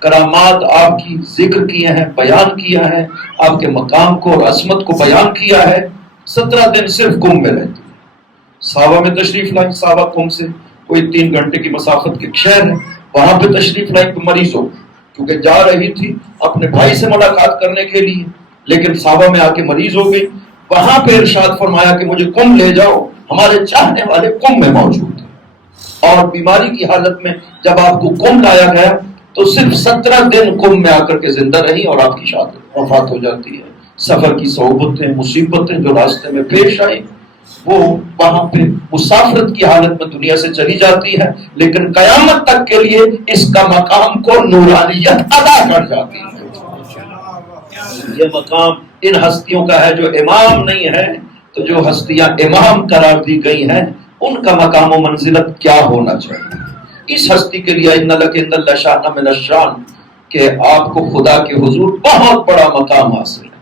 کرامات آپ کی ذکر کیے ہیں، بیان کیا ہے، آپ کے مقام کو اور عظمت کو بیان کیا ہے. 17 دن صرف قم میں رہتی، صحابہ میں تشریف لائیں. صحابہ قم سے کوئی 3 گھنٹے کی مسافت کے شہر ہے، وہاں پہ تشریف لائیں. مریض ہو کیونکہ جا رہی تھی اپنے بھائی سے ملاقات کرنے کے لیے، لیکن صحابہ میں آ کے مریض ہو گئی. وہاں پہ ارشاد فرمایا کہ مجھے قم لے جاؤ. ہمارے چاہنے والے قم میں موجود ہیں. اور بیماری کی حالت میں جب آپ کو قم لایا گیا تو صرف 17 دن قم میں آ کر کے زندہ رہی اور آپ کی شادی وفات ہو جاتی ہے. سفر کی صعوبتیں، مصیبتیں جو راستے میں پیش آئیں، وہ وہاں پہ مسافرت کی حالت میں دنیا سے چلی جاتی ہے، لیکن قیامت تک کے لیے اس کا مقام کو نورانیت ادا کر جاتی ہے. یہ مقام ان ہستیوں کا ہے جو امام نہیں ہے. تو جو ہستیاں امام قرار دی گئی ہیں ان کا مقام و منزلت کیا ہونا چاہیے. اس ہستی کے لیے ان لک عند اللہ شأن من الشأن کہ آپ کو خدا کے حضور بہت بڑا مقام حاصل ہے.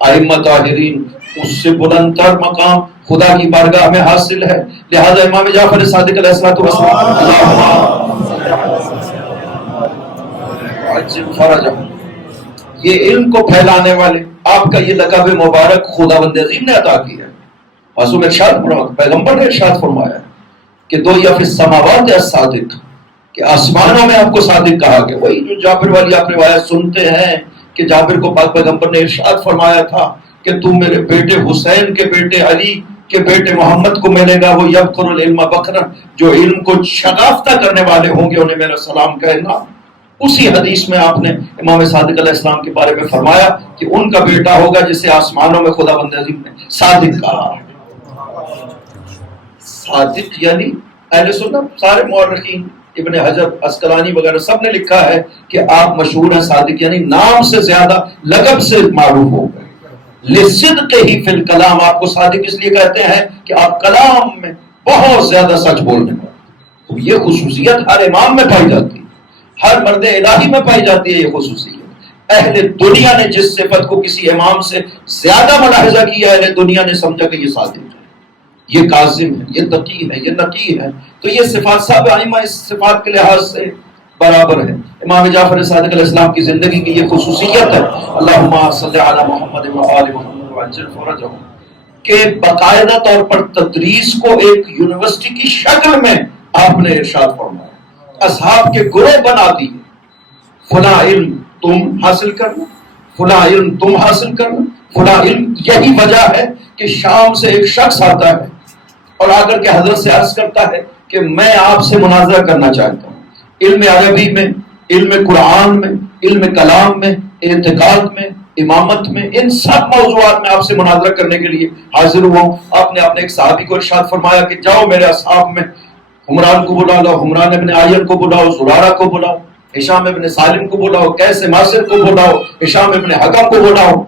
ائمہ طاہرین اس سے بلند تر مقام خدا کی بارگاہ میں حاصل ہے. لہذا امام جعفر صادق علیہ السلام یہ علم کو پھیلانے والے، آپ کا یہ لقب مبارک خدا بند عظیم نے عطا کیا ہے. معصوم ارشاد پیغمبر نے ارشاد فرمایا کہ دو یا فی السماوات الصادق، کہ آسمانوں میں آپ کو صادق کہا گیا. وہی جو جابر والی آپ روایت سنتے ہیں کہ جابر کو پاک پیغمبر نے ارشاد فرمایا تھا کہ تم میرے بیٹے حسین کے بیٹے علی کے بیٹے محمد کو ملے گا، وہ یبقر العلم بکرا، جو علم کو شگافتہ کرنے والے ہوں گے انہیں میرا سلام کہنا. اسی حدیث میں آپ نے امام صادق علیہ السلام کے بارے میں فرمایا کہ ان کا بیٹا ہوگا جسے آسمانوں میں خدا بند عظیم نے صادق کہا. صادق یعنی اہل سنت سارے مورخین، ابن حجر عسقلانی وغیرہ سب نے لکھا ہے کہ آپ مشہور ہیں صادق، یعنی نام سے زیادہ لقب سے معروف ہو گئے. لصدق ہی فی الکلام، آپ کو صادق اس لیے کہتے ہیں کہ آپ کلام میں بہت زیادہ سچ بولنے والے. یہ خصوصیت ہر امام میں پائی جاتی ہے، ہر مرد الہی میں پائی جاتی ہے. یہ خصوصیت اہل دنیا نے جس صفت کو کسی امام سے زیادہ ملاحظہ کیا، اہل دنیا نے سمجھا کہ یہ صادق ہے، یہ کاظم ہے، یہ تقی ہے، یہ نقی ہے. تو یہ صفات سب ائمہ اس صفات کے لحاظ سے برابر ہے. امام جعفر صادق علیہ السلام کی زندگی کی یہ خصوصیت ہے. اللہم صلی علی محمد و آل محمد وعجل فرجہم، کہ باقاعدہ طور پر تدریس کو ایک یونیورسٹی کی شکل میں آپ نے ارشاد فرمایا. اصحاب کے گروہ بنا دیے، فلاں علم تم حاصل کرنا، فلاں علم تم حاصل کرنا. فلاں علم. یہی وجہ ہے کہ شام سے ایک شخص آتا ہے اور آ کر کے حضرت سے عرض کرتا ہے کہ میں آپ سے مناظرہ کرنا چاہتا ہوں علم عربی میں، علم قرآن میں، علم کلام میں، اعتقاد میں، امامت میں، ان سب موضوعات میں آپ سے مناظرہ کرنے کے لیے حاضر ہوا ہوں. آپ نے اپنے ایک صحابی کو ارشاد فرمایا کہ جاؤ میرے اصحاب میں حمران کو بلا لاؤ، حمران ابن عین کو بلاؤ، زرارہ کو بلاؤ، ہشام ابن سالم کو بلاؤ، قیس ماسر کو بلاؤ، ہشام ابن حکم کو بلاؤ.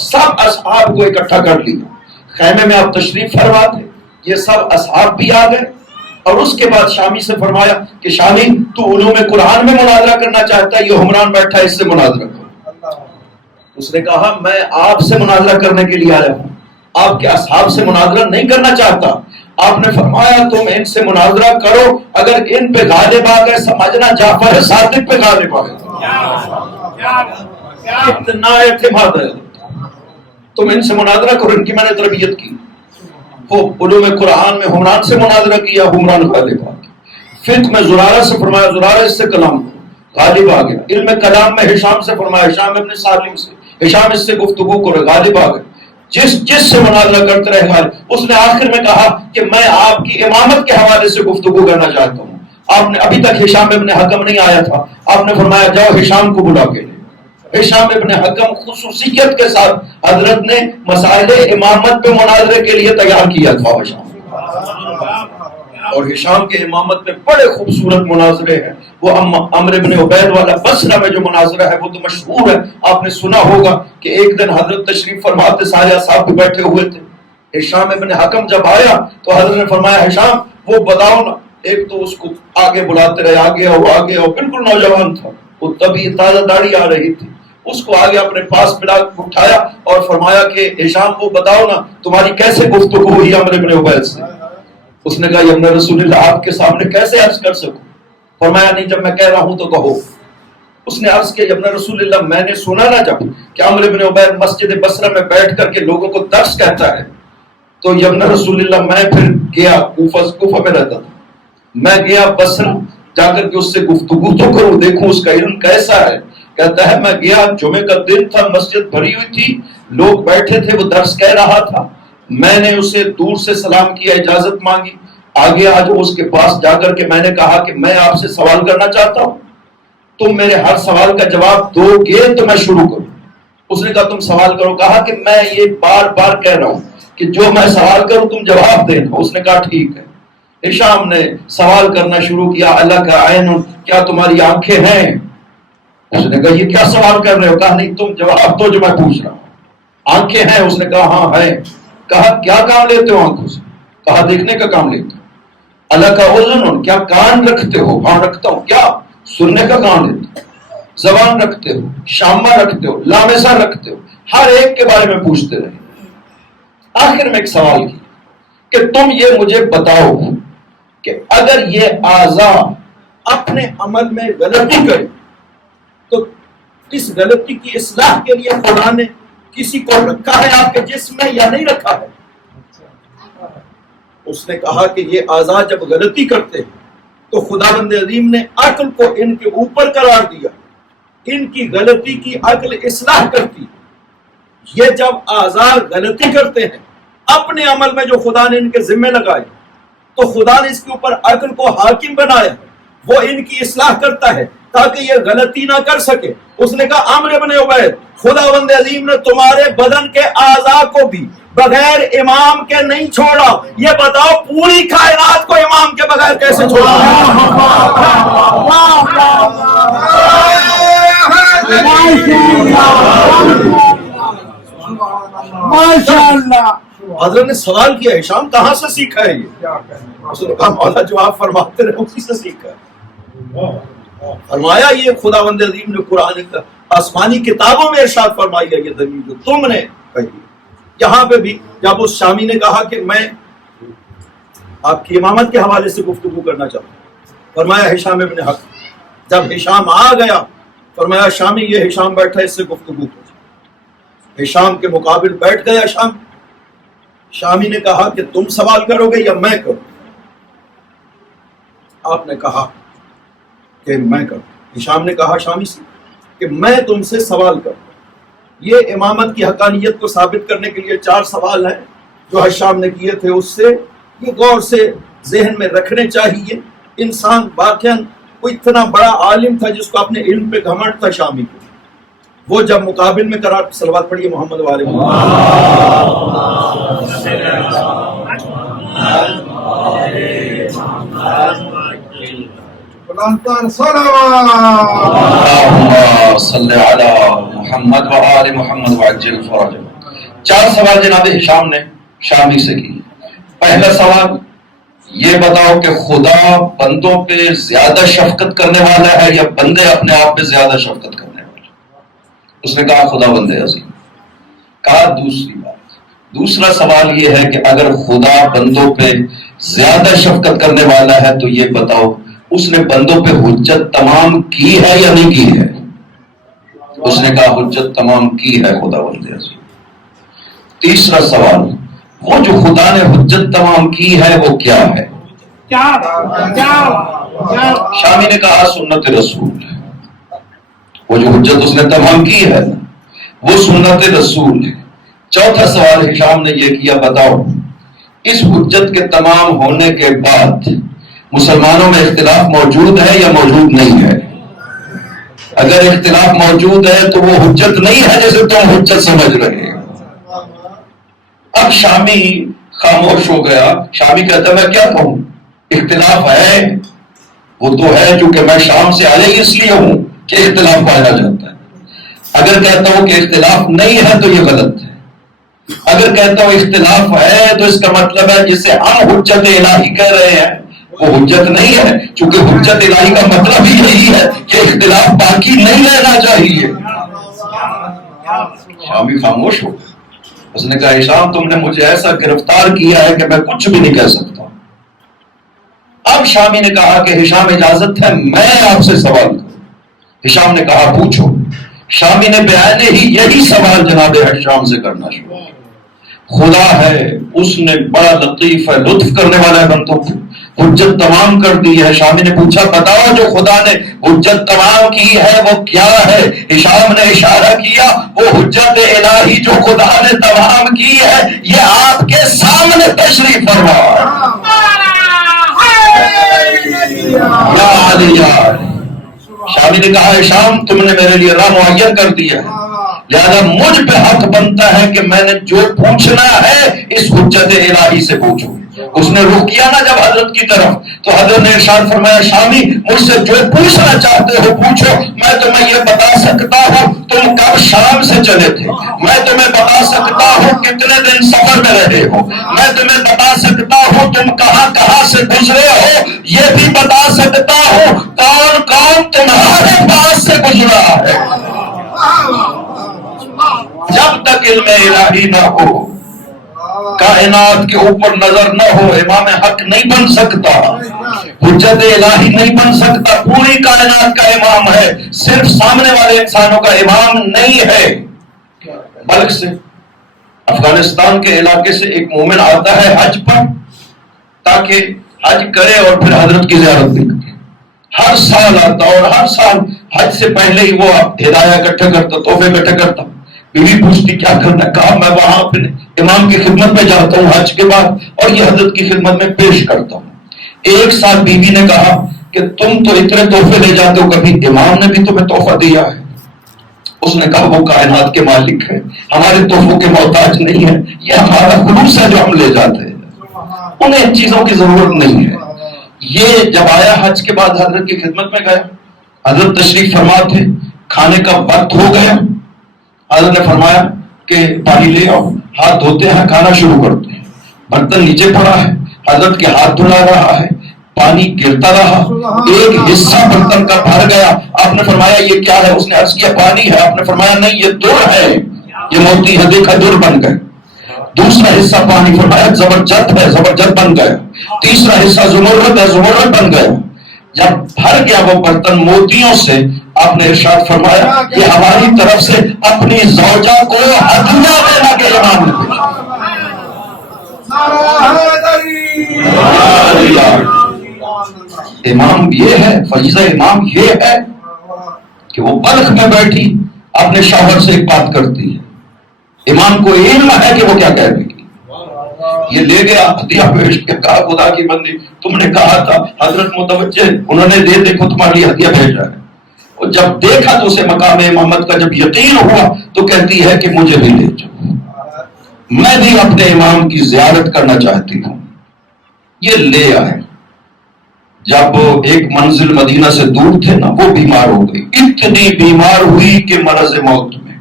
سب اصحاب کو اکٹھا کر لیا. خیمے میں آپ تشریف فرما تھے، یہ سب اصحاب بھی آ گئے. اور اس کے بعد شامی سے فرمایا کہ شامی تو علوم قرآن میں مناظرہ کرنا چاہتا ہے، یہ حمران بیٹھا ہے، اس سے مناظرہ کرو. اس نے کہا میں آپ سے مناظرہ کرنے کے لیے آیا ہوں، آپ کے اصحاب سے مناظرہ نہیں کرنا چاہتا. آپ نے فرمایا تم ان سے مناظرہ کرو، اگر ان پہ غالب آ گئے سمجھنا جعفر صادق پہ غالب آ گئے. اتنا اعتماد ہے. تم ان سے مناظرہ کرو، ان کی میں نے تربیت کی. وہ علوم قرآن میں حمران سے مناظرہ کیا، حمران غالب آ گیا. فقہ میں زرارہ سے فرمایا زرارہ اس سے کلام کرو، غالب آ گیا. علم کلام میں ہشام سے فرمایا ہشام ابن سالم سے، ہشام اس سے گفتگو کرو، غالب آ گئے. جس سے مناظرہ کرتے رہے غالب. اس نے آخر میں کہا کہ میں آپ کی امامت کے حوالے سے گفتگو کرنا چاہتا ہوں. آپ نے ابھی تک ہشام ابن حکم نہیں آیا تھا، آپ نے فرمایا جاؤ ہشام کو بلا کے. ہشام ابن حکم خصوصیت کے ساتھ حضرت نے مسائل امامت پہ مناظرے کے لیے تیار کیا تھا ہشام. اور ہشام کے امامت میں بڑے خوبصورت مناظرے ہیں. وہ عمرو بن عبید والا بصرہ میں جو مناظرہ ہے وہ تو مشہور ہے، آپ نے سنا ہوگا کہ ایک دن حضرت تشریف فرماتے سارے اصحاب بھی بیٹھے ہوئے تھے. ہشام ابن حکم جب آیا تو حضرت نے فرمایا ہشام وہ بتاؤ نا. ایک تو اس کو آگے بلاتے رہے، آگے آؤ، بالکل نوجوان تھا، وہ تبھی تازہ داڑھی آ رہی تھی. اس کو آگے اپنے پاس بلا اٹھایا اور فرمایا کہ ہشام وہ بتاؤ نا تمہاری کیسے گفتگو ہوئی عمرو بن عبید سے. اس نے کہا یا رسول اللہ آپ کے سامنے کیسے عرض کر سکوں. فرمایا نہیں جب میں کہہ رہا ہوں تو کہو. اس نے عرض کیا یا رسول اللہ میں نے سنا نا جب کہ عمرو بن عبید مسجد بصرہ میں بیٹھ کر کے لوگوں کو درس کہتا ہے تو یا رسول اللہ میں پھر گیا، کوفہ میں رہتا تھا، میں گیا بصرہ جا کر کے اس سے گفتگو تو کروں، دیکھوں اس کا علم کیسا ہے. کہتا ہے میں گیا، جمعے کا دن تھا، مسجد بھری ہوئی تھی، لوگ بیٹھے تھے، وہ درس کہہ رہا تھا. میں نے اسے دور سے سلام کیا، اجازت مانگی، آگے آج اس کے پاس جا کر کے میں نے کہا کہ میں آپ سے سوال کرنا چاہتا ہوں، تم میرے ہر سوال کا جواب دو گے تو میں شروع کروں. اس نے کہا تم سوال کرو. کہا کہ میں یہ بار بار کہہ رہا ہوں کہ جو میں سوال کروں تم جواب دینا. اس نے کہا ٹھیک ہے. ہشام نے سوال کرنا شروع کیا، اللہ کا عین کیا تمہاری آنکھیں ہیں؟ اس نے کہا یہ کیا سوال کر رہے ہو؟ کہا نہیں تم جواب دو جو میں پوچھ رہا ہوں. آنکھیں ہیں؟ اس نے کہا ہاں ہے. کہا کیا کام لیتے ہو آنکھوں سے؟ کہا دیکھنے کا کام لیتے ہو. اللہ کا اذن، کیا کان رکھتے ہو؟ ہاں رکھتا ہوں. کیا سننے کا کام لیتے ہو؟ زبان رکھتے ہو؟ شامہ رکھتے ہو؟ لامسہ رکھتے ہو؟ ہر ایک کے بارے میں پوچھتے رہے. آخر میں ایک سوال کیا کہ تم یہ مجھے بتاؤ کہ اگر یہ اعضاء اپنے عمل میں غلطی کرے تو اس غلطی کی اصلاح کے لیے خدا نے کسی کو رکھا ہے آپ کے جسم میں یا نہیں رکھا ہے؟ اس نے کہا کہ یہ اعضاء جب غلطی کرتے ہیں تو خداوند عظیم نے عقل کو ان کے اوپر قرار دیا، ان کی غلطی کی عقل اصلاح کرتی. یہ جب اعضاء غلطی کرتے ہیں اپنے عمل میں جو خدا نے ان کے ذمہ لگائے تو خدا نے اس کے اوپر عقل کو حاکم بنایا، وہ ان کی اصلاح کرتا ہے تاکہ یہ غلطی نہ کر سکے. اس نے کہا عمرو بن عبید خداوند عظیم نے تمہارے بدن کے اعضاء کو بھی بغیر امام کے نہیں چھوڑا، یہ بتاؤ پوری کائنات کو امام کے بغیر کیسے چھوڑا؟ حضرت نے سوال کیا ہشام کہاں سے سیکھا ہے یہ؟ اس نے کہا مولا جو آپ فرماتے رہے اسی سے سیکھا ہے. فرمایا یہ خداوند عظیم نے قرآن آسمانی کتابوں میں ارشاد فرمائی ہے یہ دلیل جو تم نے کہی. یہاں پہ بھی جب اس شامی نے کہا کہ میں آپ کی امامت کے حوالے سے گفتگو کرنا چاہتا ہوں، فرمایا ہشام ابن حق. جب ہشام آ گیا فرمایا شامی یہ ہشام بیٹھا اس سے گفتگو کر. ہشام کے مقابل بیٹھ گیا شام. شامی نے کہا کہ تم سوال کرو گے یا میں کروں؟ آپ نے کہا کہ میں کروں. ہشام نے کہا شامی سے کہ میں تم سے سوال کروں. یہ امامت کی حقانیت کو ثابت کرنے کے لیے 4 سوال ہیں جو ہشام نے کیے تھے، اس سے یہ غور سے ذہن میں رکھنے چاہیے. انسان واقعاً کوئی اتنا بڑا عالم تھا جس کو اپنے علم پہ گھمنڈ تھا شامی کو. وہ جب مقابل میں قرار، صلوات پڑھیے محمد والے صلی علی محمد وآل محمد وعجل فرجہ. 4 سوال جناب ہشام نے شامی سے کی. پہلا سوال یہ بتاؤ کہ خدا بندوں پہ زیادہ شفقت کرنے والا ہے یا بندے اپنے آپ پہ زیادہ شفقت کرنے والے؟ اس نے کہا خدا بندے عظیم. کہا دوسرا سوال یہ ہے کہ اگر خدا بندوں پہ زیادہ شفقت کرنے والا ہے تو یہ بتاؤ اس نے بندوں پہ حجت تمام کی ہے یا نہیں کی ہے؟ اس نے کہا حجت تمام کی ہے خدا بندے عظیم. تیسرا سوال، وہ جو خدا نے حجت تمام کی ہے وہ کیا ہے؟ شامی نے کہا سنت رسول. وہ جو حجت اس نے تمام کی ہے وہ سنت رسول ہے. چوتھا سوال ہشام نے یہ کیا، بتاؤ اس حجت کے تمام ہونے کے بعد مسلمانوں میں اختلاف موجود ہے یا موجود نہیں ہے؟ اگر اختلاف موجود ہے تو وہ حجت نہیں ہے جیسے تم حجت سمجھ رہے ہو. اب شامی خاموش ہو گیا. شامی کہتا ہے میں کیا کہوں، اختلاف ہے وہ تو ہے، چونکہ میں شام سے آیا اس لیے ہوں کہ اختلاف پایا جاتا ہے. اگر کہتا ہوں کہ اختلاف نہیں ہے تو یہ غلط ہے. اگر کہتا ہوں اختلاف ہے تو اس کا مطلب ہے جسے ہم حجت الہی کہہ رہے ہیں وہ حجت نہیں ہے، چونکہ حجت الہی کا مطلب ہی یہی ہے کہ اختلاف باقی نہیں رہنا چاہیے. شامی خاموش ہو گیا. اس نے کہا ہشام تم نے مجھے ایسا گرفتار کیا ہے کہ میں کچھ بھی نہیں کہہ سکتا. اب شامی نے کہا کہ ہشام اجازت ہے میں آپ سے سوال کروں. ہشام نے کہا پوچھو. شامی نے بیان ہی یہی سوال جناب ہشام سے کرنا شروع. خدا ہے، اس نے بڑا لطیف ہے، لطف کرنے والا ہے بندوں کو، حجت تمام کر دی ہے. شامی نے پوچھا بتاؤ جو خدا نے حجت تمام کی ہے وہ کیا ہے؟ ہشام نے اشارہ کیا وہ حجت الہی جو خدا نے تمام کی ہے یہ آپ کے سامنے تشریف فرما. شامی نے کہا ہشام تم نے میرے لیے راہ معین کر دیا ہے، لہذا مجھ پہ حق بنتا ہے کہ میں نے جو پوچھنا ہے اس حجت الہی سے پوچھوں. اس نے رخ کیا نا جب حضرت کی طرف تو حضرت نے ارشاد فرمایا شامی مجھ سے جو پوچھنا چاہتے ہو پوچھو. میں تمہیں یہ بتا سکتا ہوں تم کب شام سے چلے تھے، میں تمہیں بتا سکتا ہوں کتنے دن سفر میں رہے ہو، میں تمہیں بتا سکتا ہوں تم کہاں کہاں سے گزرے ہو، یہ بھی بتا سکتا ہوں کون کون تمہارے پاس سے گزرا ہے. جب تک علم الہی نہ ہو، کائنات کے اوپر نظر نہ ہو، امام حق نہیں بن سکتا، حجت الہی نہیں بن سکتا. پوری کائنات کا امام ہے، صرف سامنے والے انسانوں کا امام نہیں ہے. بلکہ سے افغانستان کے علاقے سے ایک مومن آتا ہے حج پر تاکہ حج کرے اور پھر حضرت کی زیارت بھی کرے. ہر سال آتا اور ہر سال حج سے پہلے ہی وہ ہدایہ اکٹھا کرتا، تحفے اکٹھے کرتا. بیوی پوچھتی کیا کرنا، کہا میں وہاں اپنے امام کی خدمت میں جاتا ہوں حج کے بعد اور یہ حضرت کی خدمت میں پیش کرتا ہوں. ایک سال بیوی نے کہا کہ تم تو اتنے تحفے لے جاتے ہو، کبھی امام نے بھی تمہیں تحفہ دیا ہے؟ اس نے کہا وہ کائنات کے مالک ہے، ہمارے تحفوں کے محتاج نہیں ہے، یہ ہمارا خلوص ہے جو ہم لے جاتے ہیں، انہیں ان چیزوں کی ضرورت نہیں ہے. یہ جب آیا حج کے بعد حضرت کی خدمت میں گیا، حضرت تشریف فرما تھے، کھانے کا وقت ہو گیا. حضرت نے فرمایا کہ پانی لے آؤ. ہاتھ دھوتے ہیں، کھانا شروع کرتے ہیں. برتن نیچے پڑا ہے، حضرت کے ہاتھ دھلا رہا ہے، پانی گرتا رہا، ایک حصہ برتن کا بھر گیا. آپ نے فرمایا یہ کیا ہے؟ اس نے عرض کیا پانی ہے. آپ نے فرمایا نہیں یہ در ہے، یہ موتی ہے، دیکھا در بن گئے. دوسرا حصہ پانی، فرمایا زبرجد ہے، زبرجد بن گیا. تیسرا حصہ زمرد ہے، زمرد بن گیا. جب بھر گیا وہ برتن موتیوں سے، آپ نے ارشاد فرمایا یہ ہماری طرف سے اپنی زوجہ کو ہدیہ دینا کے امام نے امام یہ ہے، فریضہ امام یہ ہے کہ وہ بلخ میں بیٹھی اپنے شوہر سے ایک بات کرتی ہے، امام کو علم ہے کہ وہ کیا کہہ رہی ہے، یہ لے گیا ہدیہ پیش کے، کہا خدا کی بندی تم نے کہا تھا حضرت متوجہ، انہوں نے دے دیکھو تمہارے لیے ہدیہ بھیجا ہے. اور جب دیکھا تو اسے مقام امامت کا جب یقین ہوا تو کہتی ہے کہ مجھے بھی لے جاؤ، میں بھی اپنے امام کی زیارت کرنا چاہتی ہوں. یہ لے آئے. جب ایک منزل مدینہ سے دور تھے نا، وہ بیمار ہو گئی، اتنی بیمار ہوئی کہ مرض موت میں.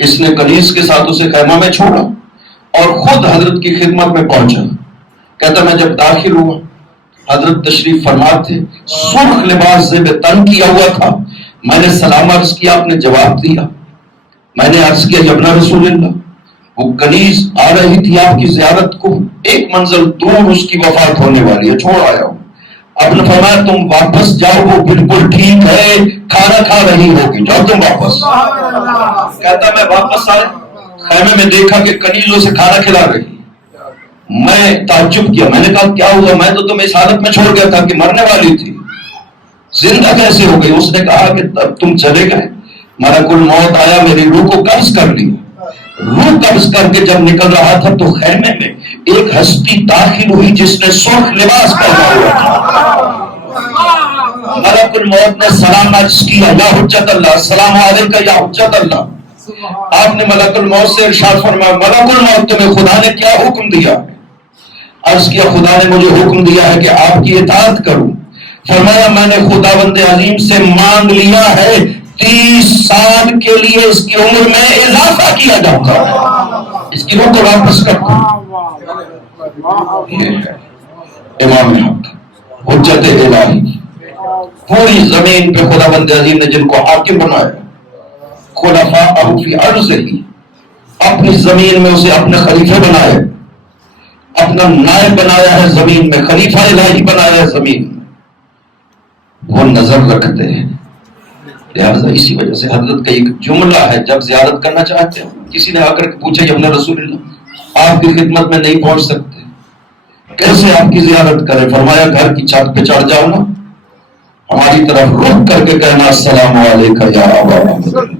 اس نے کنیز کے ساتھ اسے خیمہ میں چھوڑا اور خود حضرت کی خدمت میں پہنچا. کہتا میں جب داخل ہوا حضرت تشریف فرما تھے، سرخ لباس سے تن کیا ہوا تھا. میں نے سلام عرض کیا، آپ نے جواب دیا. میں نے عرض کیا یبنا رسول اللہ. وہ کنیز آ رہی تھی آپ کی زیارت کو، ایک منزل دور اس کی وفات ہونے والی ہے، چھوڑ آیا ہوں. آپ نے فرمایا تم واپس جاؤ، وہ بالکل ٹھیک ہے، کھانا کھا رہی ہوگی، جاؤ تم واپس. کہتا میں واپس آیا، خیمے میں دیکھا کہ کنیز اسے کھانا کھلا رہی. میں تعجب کیا، میں نے کہا کیا ہوا؟ میں تو تمہیں اس حالت میں چھوڑ گیا تھا کہ مرنے والی تھی، زندہ کیسے ہو گئی؟ اس نے کہا کہ تم چلے گئے، ملک الموت آیا، میری روح کو قبض کر لی. روح قبض کر کے جب نکل رہا تھا تو خیمے میں ایک ہستی داخل ہوئی جس نے سرخ لباس پہنا ہوا تھا. ملک الموت نے سلام عرض کیا، یا حجت اللہ، السلام علیکم یا حجت اللہ. آپ نے ملک الموت سے ارشاد فرمایا ملک الموت تمہیں خدا نے کیا حکم دیا؟ عرض کیا خدا نے مجھے حکم دیا ہے کہ آپ کی اطاعت کروں. فرمایا میں نے خداوند عظیم سے مانگ لیا ہے 30 سال کے لیے اس کی عمر میں اضافہ کیا جاؤں گا، اس کی روح کو واپس کر دوں. یہ ہے امام حق، حجت الہی. پوری زمین پہ خداوند عظیم نے جن کو حاکم بنایا، خلفاء فی ارضہ، اپنی زمین میں اسے اپنے خلیفے بنائے، اپنا نائب بنایا ہے زمین میں، خلیفہ الہی بنایا ہے زمین میں. وہ نظر رکھتے ہیں. لہٰذا اسی وجہ سے حضرت کا ایک جملہ ہے، جب زیارت کرنا چاہتے ہیں، کسی نے آ کر پوچھا یبنا رسول اللہ آپ کی خدمت میں نہیں پہنچ سکتے، کیسے آپ کی زیارت کریں؟ فرمایا گھر کی چھت پہ چڑھ جاؤ نا، ہماری طرف رخ کر کے کہنا السلام علیکم یا ابا عبد اللہ.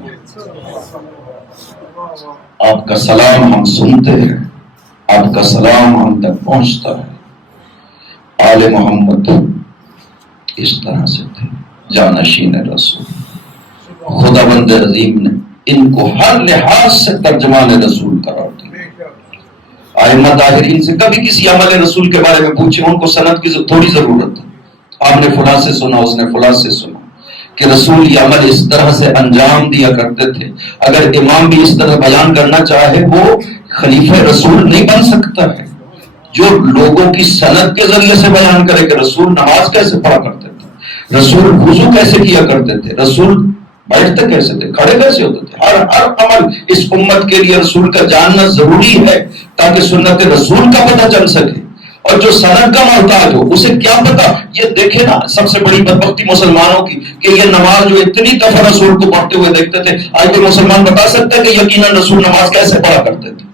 آپ کا سلام ہم سنتے ہیں، آپ کا سلام ہم تک پہنچتا ہے. آل محمد اس طرح سے تھے، جانشین رسول. خداوند عظیم نے ان کو ہر لحاظ سے ترجمان رسول قرار دیا. ائمہ طاہرین سے کبھی کسی عمل رسول کے بارے میں پوچھے، ان کو سند کی تھوڑی ضرورت ہے. آپ نے فلاں سے سنا، اس نے فلاں سے سنا کہ رسول یہ عمل اس طرح سے انجام دیا کرتے تھے. اگر امام بھی اس طرح بیان کرنا چاہے وہ خلیفہ رسول نہیں بن سکتا ہے جو لوگوں کی سند کے ذریعے سے بیان کرے کہ رسول نماز کیسے پڑھا کرتے تھے، رسول وضو کیسے کیا کرتے تھے، رسول بیٹھتے کیسے تھے، کھڑے کیسے ہوتے تھے. ہر عمل اس امت کے لیے رسول کا جاننا ضروری ہے تاکہ سنت رسول کا پتہ چل سکے. اور جو سند کا محتاج ہو اسے کیا پتا. یہ دیکھیں نا سب سے بڑی بدبختی مسلمانوں کی کہ یہ نماز جو اتنی دفعہ رسول کو پڑھتے ہوئے دیکھتے تھے، آج کوئی مسلمان بتا سکتا ہے کہ یقیناً رسول نماز کیسے پڑھا کرتے تھے؟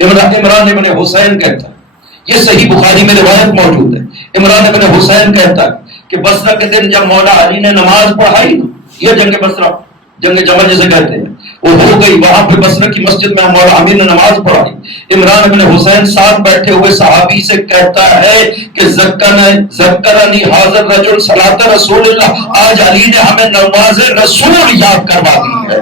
عمران ابن حسین کہتا ہے، یہ صحیح بخاری میں روایت موجود ہے، عمران ابن حسین کہتا ہے کہ بصرہ کے دن جب مولا علی نے نماز پڑھائی، یہ جنگ بصرہ، جنگ جمل جسے کہتے ہیں، وہ ہو گئی، وہاں پہ بصرہ کی مسجد میں مولا امیر نے نماز پڑھائی. عمران بن حسین ساتھ بیٹھے ہوئے صحابی سے کہتا ہے کہ ذکرنی حاضر رجل صلاۃ رسول اللہ، آج علی نے ہمیں نماز رسول یاد کروا دی ہے.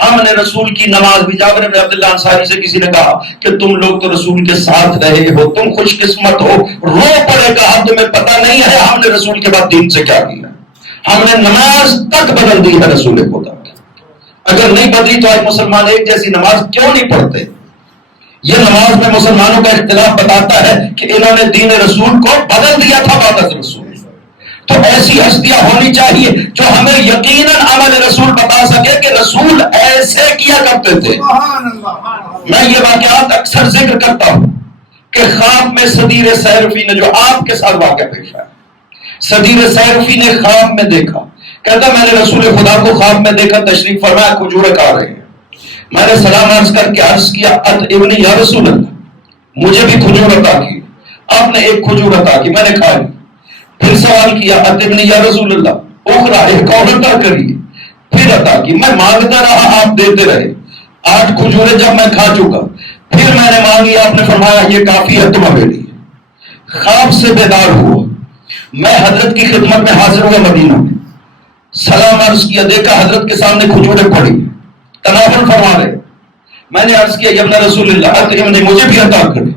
ہم نے رسول کی نماز بھی. جابر بن عبداللہ انصاری سے کسی نے کہا کہ تم لوگ تو رسول کے ساتھ رہے ہو، تم خوش قسمت ہو. رو پڑے کہا تمہیں پتہ نہیں ہے ہم نے رسول کے بعد دین سے کیا کیا، ہم نے نماز تک بدل دی ہے رسول خدا. اگر نہیں بدلی تو آج مسلمان ایک جیسی نماز کیوں نہیں پڑھتے؟ یہ نماز میں مسلمانوں کا اختلاف بتاتا ہے کہ انہوں نے دین رسول کو بدل دیا تھا بعد از رسول. تو ایسی ہستیاں ہونی چاہیے جو ہمیں یقیناً عمل رسول بتا سکے کہ رسول ایسے کیا کرتے تھے. میں یہ واقعات اکثر ذکر کرتا ہوں کہ خواب میں صدیر سیرفی نے، جو آپ کے ساتھ واقعہ پیش آیا، صدیر سیرفی نے خواب میں دیکھا، کہتا میں نے رسول خدا کو خواب میں دیکھا، تشریف فرمایا، کھجوریں کھا رہے ہیں. میں نے سلام عرض کر کے عرض کیا ات ابن یا رسول اللہ، مجھے بھی کھجور عطا کی. آپ نے ایک کھجور عطا کی، میں نے کھا لی. پھر سوال کیا ات ابن یا رسول اللہ، اخرى ایک اور عطا کریے. پھر عطا کی. میں مانگتا رہا آپ دیتے رہے. 8 کھجوریں جب میں کھا چکا پھر میں نے مانگی, آپ نے فرمایا یہ کافی ہے تمہارے لیے. خواب سے بیدار ہوا, میں حضرت کی خدمت میں حاضر ہوا مدینہ میں, سلام عرض کیا, دیکھا حضرت کے سامنے کھجوریں پڑی تناول فرما رہے. میں نے عرض کیا یا ابن رسول اللہ اطعمنی, مجھے بھی عطا کرے.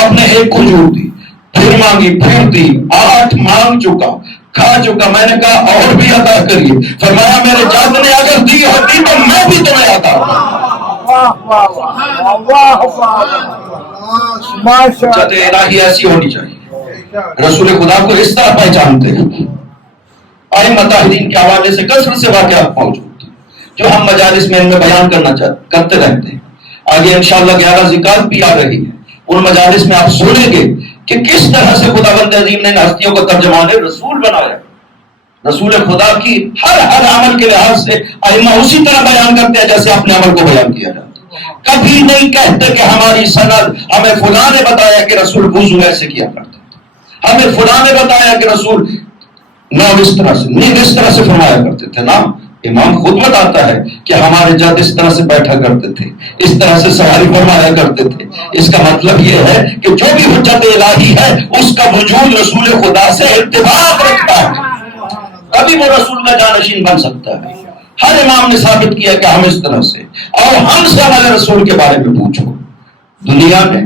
آپ نے 1 کھجور دی, پھر مانگی, پھر دی. 8 مانگ چکا, کھا چکا. میں نے کہا اور بھی عطا کریے. فرمایا میرے جاد نے اگر دی ہوتی تو میں بھی تمہیں عطا چاہتے. الہی ایسی ہونی چاہیے. رسول خدا کو اس طرح پہچانتے ہیں. آئے متحدین کے حوالے سے کثرت سے واقعات موجود ہیں جو ہم مجالس میں ان میں بیان کرتے رہتے ہیں. آگے انشاءاللہ 11 ذکرات بھی آ رہی ہے. ان مجالس میں آپ سنیں گے کہ کس طرح سے خداوند عظیم نے ان ہستیوں کو ترجمان رسول بنایا. رسول خدا کی ہر عمل کے لحاظ سے ائمہ اسی طرح بیان کرتے ہیں جیسے اپنے عمل کو بیان کیا جاتا ہے. کبھی نہیں کہتے کہ ہماری سند, ہمیں فلاں نے بتایا کہ رسول وضو ایسے کیا کرتا تھا, ہمیں فلاں نے بتایا کہ رسول نہ اس طرح سے نہیں اس طرح سے فرمایا کرتے تھے. نا, امام خود بتاتا ہے کہ ہمارے جد اس طرح سے بیٹھا کرتے تھے, اس طرح سے سواری فرمایا کرتے تھے. اس کا مطلب یہ ہے کہ جو بھی حجت الہی ہے اس کا وجود رسول خدا سے ارتباط رکھتا ہے, تبھی وہ رسول میں جانشین بن سکتا ہے. ہر امام نے ثابت کیا کہ ہم اس طرح سے, اور ہم سے عمل رسول کے بارے میں پوچھو. دنیا میں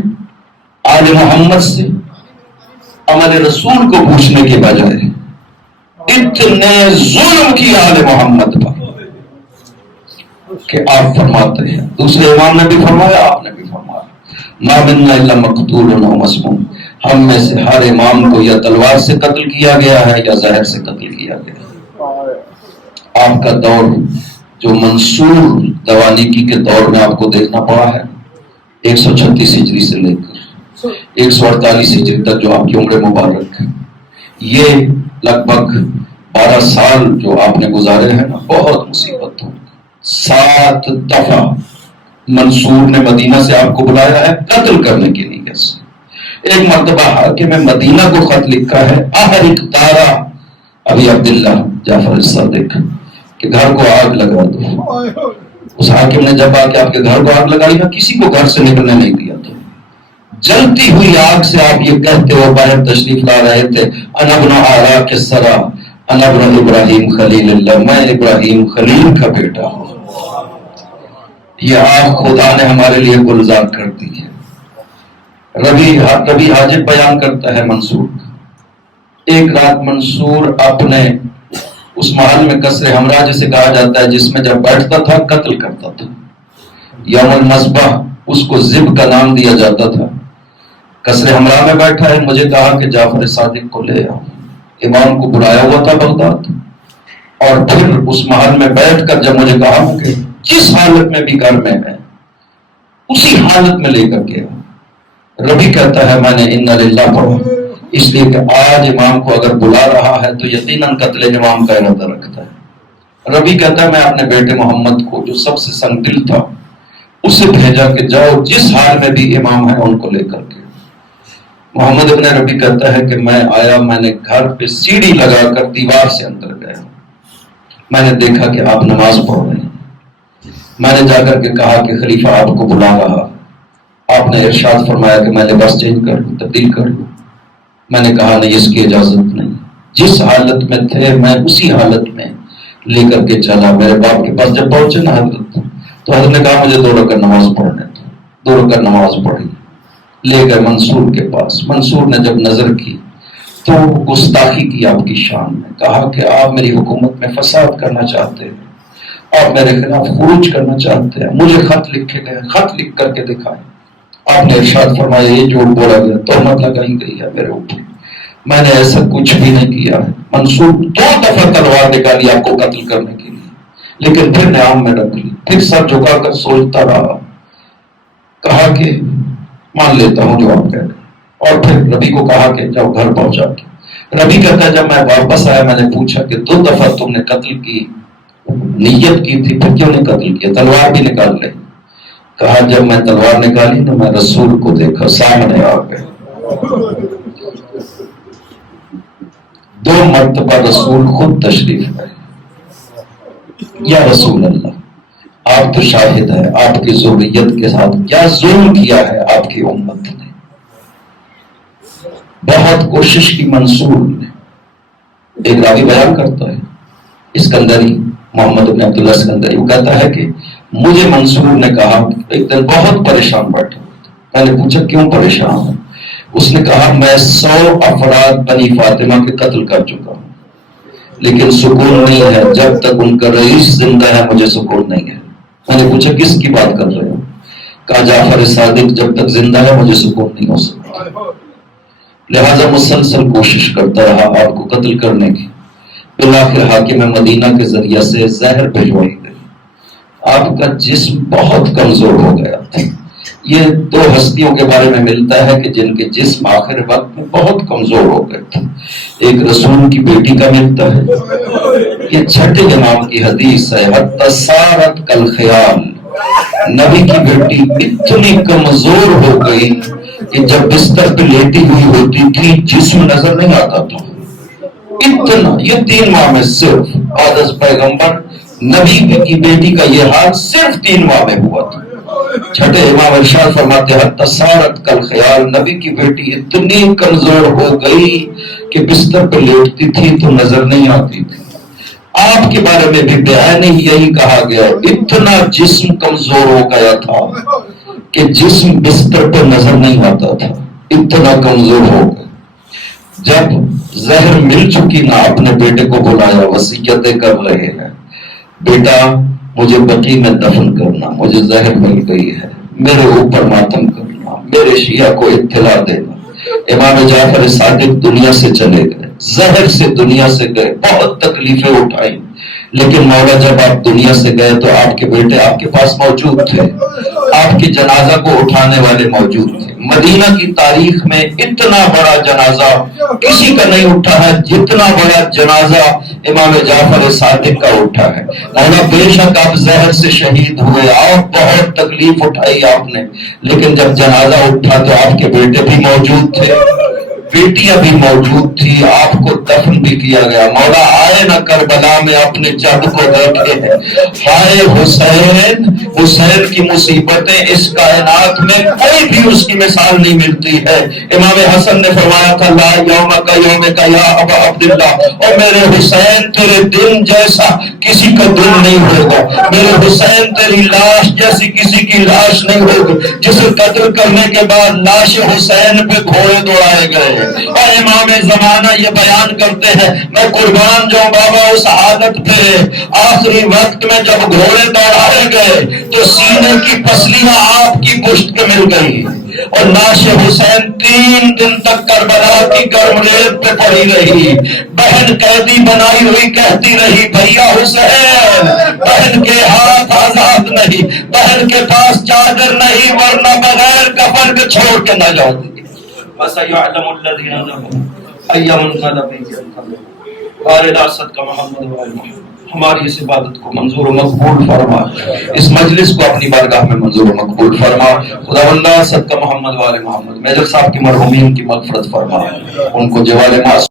آل محمد سے عمل رسول کو پوچھنے کے بجائے اتنے ظلم کیا آل محمد پر کہ آپ فرماتے ہیں. دوسرے امام نے بھی فرمایا, آپ نے بھی فرمایا, ما منا الا مقتول و مسموم. ہم میں سے ہر امام کو یا تلوار سے قتل کیا گیا ہے یا زہر سے قتل کیا گیا ہے. آپ کا دور جو منصور دوانیکی کے دور میں آپ کو دیکھنا پڑا ہے, 136 ہجری سے لے کر 148 ہجری تک جو آپ کی عمر مبارک ہے, یہ لگ بھگ 12 سال جو آپ نے گزارے ہیں نا, بہت مصیبت ہو. 7 دفعہ منصور نے مدینہ سے آپ کو بلایا ہے قتل کرنے کے لیے. ایک مرتبہ حاکم مدینہ کو خط لکھا ہے, احرق دارا ابی عبداللہ جعفر الصادق, کہ گھر کو آگ لگا دو. اس حاکم نے جب آ کے آپ کے گھر کو آگ لگائی نا, کسی کو گھر سے نکلنے نہیں دیا تھا. جلتی ہوئی آگ سے آپ یہ کہتے ہو باہر تشریف لا رہے تھے, انا ابن آراک السرا انا ابن ابراہیم خلیل اللہ, میں ابراہیم خلیل کا بیٹا ہوں. یہ آگ خدا نے ہمارے لیے گلزار کر دی ہے. ربی حاجب بیان کرتا ہے منصور, ایک رات منصور اپنے اس محل میں قصر ہمراہ جسے کہا جاتا ہے جس میں جب بیٹھتا تھا قتل کرتا تھا, یوم المصباح اس کو زب کا نام دیا جاتا تھا. قصر ہمراہ میں بیٹھا ہے, مجھے کہا کہ جعفر صادق کو لے آؤ. امام کو بلایا ہوا تھا بغداد, اور پھر اس محل میں بیٹھ کر جب مجھے کہا کہ جس حالت میں بھی گھر میں ہے اسی حالت میں لے کر کے آؤ. ربی کہتا ہے میں نے انا للہ پڑھا, اس لیے کہ آج امام کو اگر بلا رہا ہے تو یقیناً قتل امام کا ارادہ رکھتا ہے. ربی کہتا ہے میں اپنے بیٹے محمد کو جو سب سے سنگ دل تھا اسے بھیجا کہ جاؤ جس حال میں بھی امام ہے ان کو لے کر کے. محمد ابن ربی کہتا ہے کہ میں آیا, میں نے گھر پہ سیڑھی لگا کر دیوار سے اندر گیا, میں نے دیکھا کہ آپ نماز پڑھ رہے ہیں. میں نے جا کر کے کہا کہ خلیفہ آپ کو بلا رہا. آپ نے ارشاد فرمایا کہ میں لباس چینج کر لوں, تبدیل کر لوں. میں نے کہا نہیں, اس کی اجازت نہیں, جس حالت میں تھے میں اسی حالت میں لے کر کے چلا. میرے باپ کے پاس جب پہنچے نا حضرت, تو حضرت نے کہا مجھے 2 رکعت نماز پڑھنے دو. 2 رکعت نماز پڑھی, لے گئے منصور کے پاس. منصور نے جب نظر کی تو گستاخی کی آپ کی شان میں, کہا کہ آپ میری حکومت میں فساد کرنا چاہتے ہیں, آپ میرے خلاف خروج کرنا چاہتے ہیں. مجھے خط لکھے گئے, خط لکھ کر کے دکھائے. آپ نے ارشاد فرمایا یہ جھوٹ بولا گیا, تہمت لگائی گئی ہے میرے اوپر, میں نے ایسا کچھ بھی نہیں کیا ہے. منصور 2 دفعہ تلوار نکالی آپ کو قتل کرنے کے لیے, لیکن پھر نیام میں رکھ لی. پھر سر جھکا کر سوچتا رہا, کہا کہ مان لیتا ہوں جو آپ کہہ رہے. اور پھر ربی کو کہا کہ جاؤ گھر پہنچا کے. ربی کہتا ہے جب میں واپس آیا میں نے پوچھا کہ 2 دفعہ تم نے قتل کی نیت کی تھی, پھر کیوں نہیں قتل کیا, تلوار بھی نکال لے. کہا جب میں تلوار نکالی تو میں رسول کو دیکھا, سامنے آ گئے. 2 مرتبہ رسول خود تشریف لائے. یا رسول اللہ آپ تو شاہد ہے آپ کی ذریت کے ساتھ کیا ظلم کیا ہے آپ کی امت نے. بہت کوشش کی منصور نے. ایک راوی بیان کرتا ہے اسکندری محمد بن عبداللہ اسکندری، وہ کہتا ہے کہ مجھے منصور نے کہا ایک دن بہت پریشان بیٹھا. میں نے پوچھا کیوں پریشان ہے؟ اس نے کہا میں 100 افراد بنی فاطمہ کے قتل کر چکا ہوں لیکن سکون نہیں ہے جب تک ان کا رئیس زندہ ہے مجھے سکون نہیں ہے. میں نے پوچھا کس کی بات کر رہے ہو؟ کہا جعفر صادق جب تک زندہ ہے مجھے سکون نہیں ہو سکتا. لہذا مسلسل کوشش کرتا رہا آپ کو قتل کرنے کی. بالآخر حاکم مدینہ کے ذریعے سے زہر بھجوائی گئی. آپ کا جسم بہت کمزور ہو گیا. یہ دو ہستیوں کے بارے میں ملتا ہے کہ جن کے جسم آخر وقت میں بہت کمزور ہو گئے تھے. ایک رسول کی بیٹی کا ملتا ہے. یہ چھٹے امام کی حدیث ہے حتی صارت کالخیال. نبی کی بیٹی اتنی کمزور ہو گئی کہ جب بستر پہ لیٹی ہوئی ہوتی تھی جسم نظر نہیں آتا تھا. اتنا یہ 3 ماہ میں صرف بعد از پیغمبر نبی کی بیٹی کا یہ حال صرف 3 ماہ میں ہوا تھا. چھٹے امام ارشاد فرماتے ہیں حتی صارت کالخیال. نبی کی بیٹی اتنی کمزور ہو گئی کہ بستر پہ لیٹتی تھی تو نظر نہیں آتی تھی. آپ کے بارے میں بھی بیان ہی یہی کہا گیا اتنا جسم کمزور ہو گیا تھا کہ جسم بستر پر نظر نہیں آتا تھا. اتنا کمزور ہو گیا. جب زہر مل چکی نہ اپنے بیٹے کو بلایا وصیتیں کر رہے ہیں بیٹا مجھے بقی میں دفن کرنا، مجھے زہر مل گئی ہے، میرے اوپر ماتم کرنا، میرے شیعہ کو اطلاع دینا. امام جعفر صادق دنیا سے چلے گئے، زہر سے دنیا سے گئے، بہت تکلیفیں اٹھائیں لیکن مولا جب آپ دنیا سے گئے تو آپ کے بیٹے آپ کے پاس موجود تھے. آپ کے جنازہ کو اٹھانے والے موجود تھے. مدینہ کی تاریخ میں اتنا بڑا جنازہ کسی کا نہیں اٹھا ہے جتنا بڑا جنازہ امام جعفر صادق کا اٹھا ہے. مولا بے شک آپ زہر سے شہید ہوئے، آپ بہت تکلیف اٹھائی آپ نے، لیکن جب جنازہ اٹھا تو آپ کے بیٹے بھی موجود تھے، بیٹیاں بھی موجود تھی، آپ کو دفن بھی کیا گیا. مولا آئے نہ کربلا میں اپنے جد کو دیکھے ہیں. ہائے حسین، حسین کی مصیبتیں اس کائنات میں کوئی بھی اس کی مثال نہیں ملتی ہے. امام حسن نے فرمایا تھا لا یوم کا یوم کا یا ابا عبداللہ، اور میرے حسین تیرے دن جیسا کسی کا دن نہیں ہوگا. میرے حسین تیری لاش جیسی کسی کی لاش نہیں ہوگی. جسے قتل کرنے کے بعد لاش حسین پہ گھوڑے دوڑائے گئے اور امام زمانہ یہ بیان کرتے ہیں میں قربان جاؤں بابا اس حالت پہ آخری وقت میں جب گھوڑے دوڑائے گئے تو سینے کی پسلیاں آپ کی پشت پہ مل گئی اور لاش حسین 3 دن تک کربلا کی گرم ریت پہ پڑی رہی. بہن قیدی بنائی ہوئی کہتی رہی بھیا حسین بہن کے ہاتھ آزاد نہیں، بہن کے پاس چادر نہیں ورنہ بغیر کفن کے چھوڑ کے نہ جاؤ. وَسَيَعْلَمُ الَّذِينَ ظَلَمُوا أَيَّ مُنْقَلَبٍ يَنقَلِبُونَ. بارے راست کا محمد و محمد ہماری اس عبادت کو منظور و مقبول فرما، اس مجلس کو اپنی بارگاہ میں منظور و مقبول فرما. خدا اللہ صدقہ محمد و محمد میجر صاحب کی مرحومین کی مغفرت فرما، ان کو جوار معصوم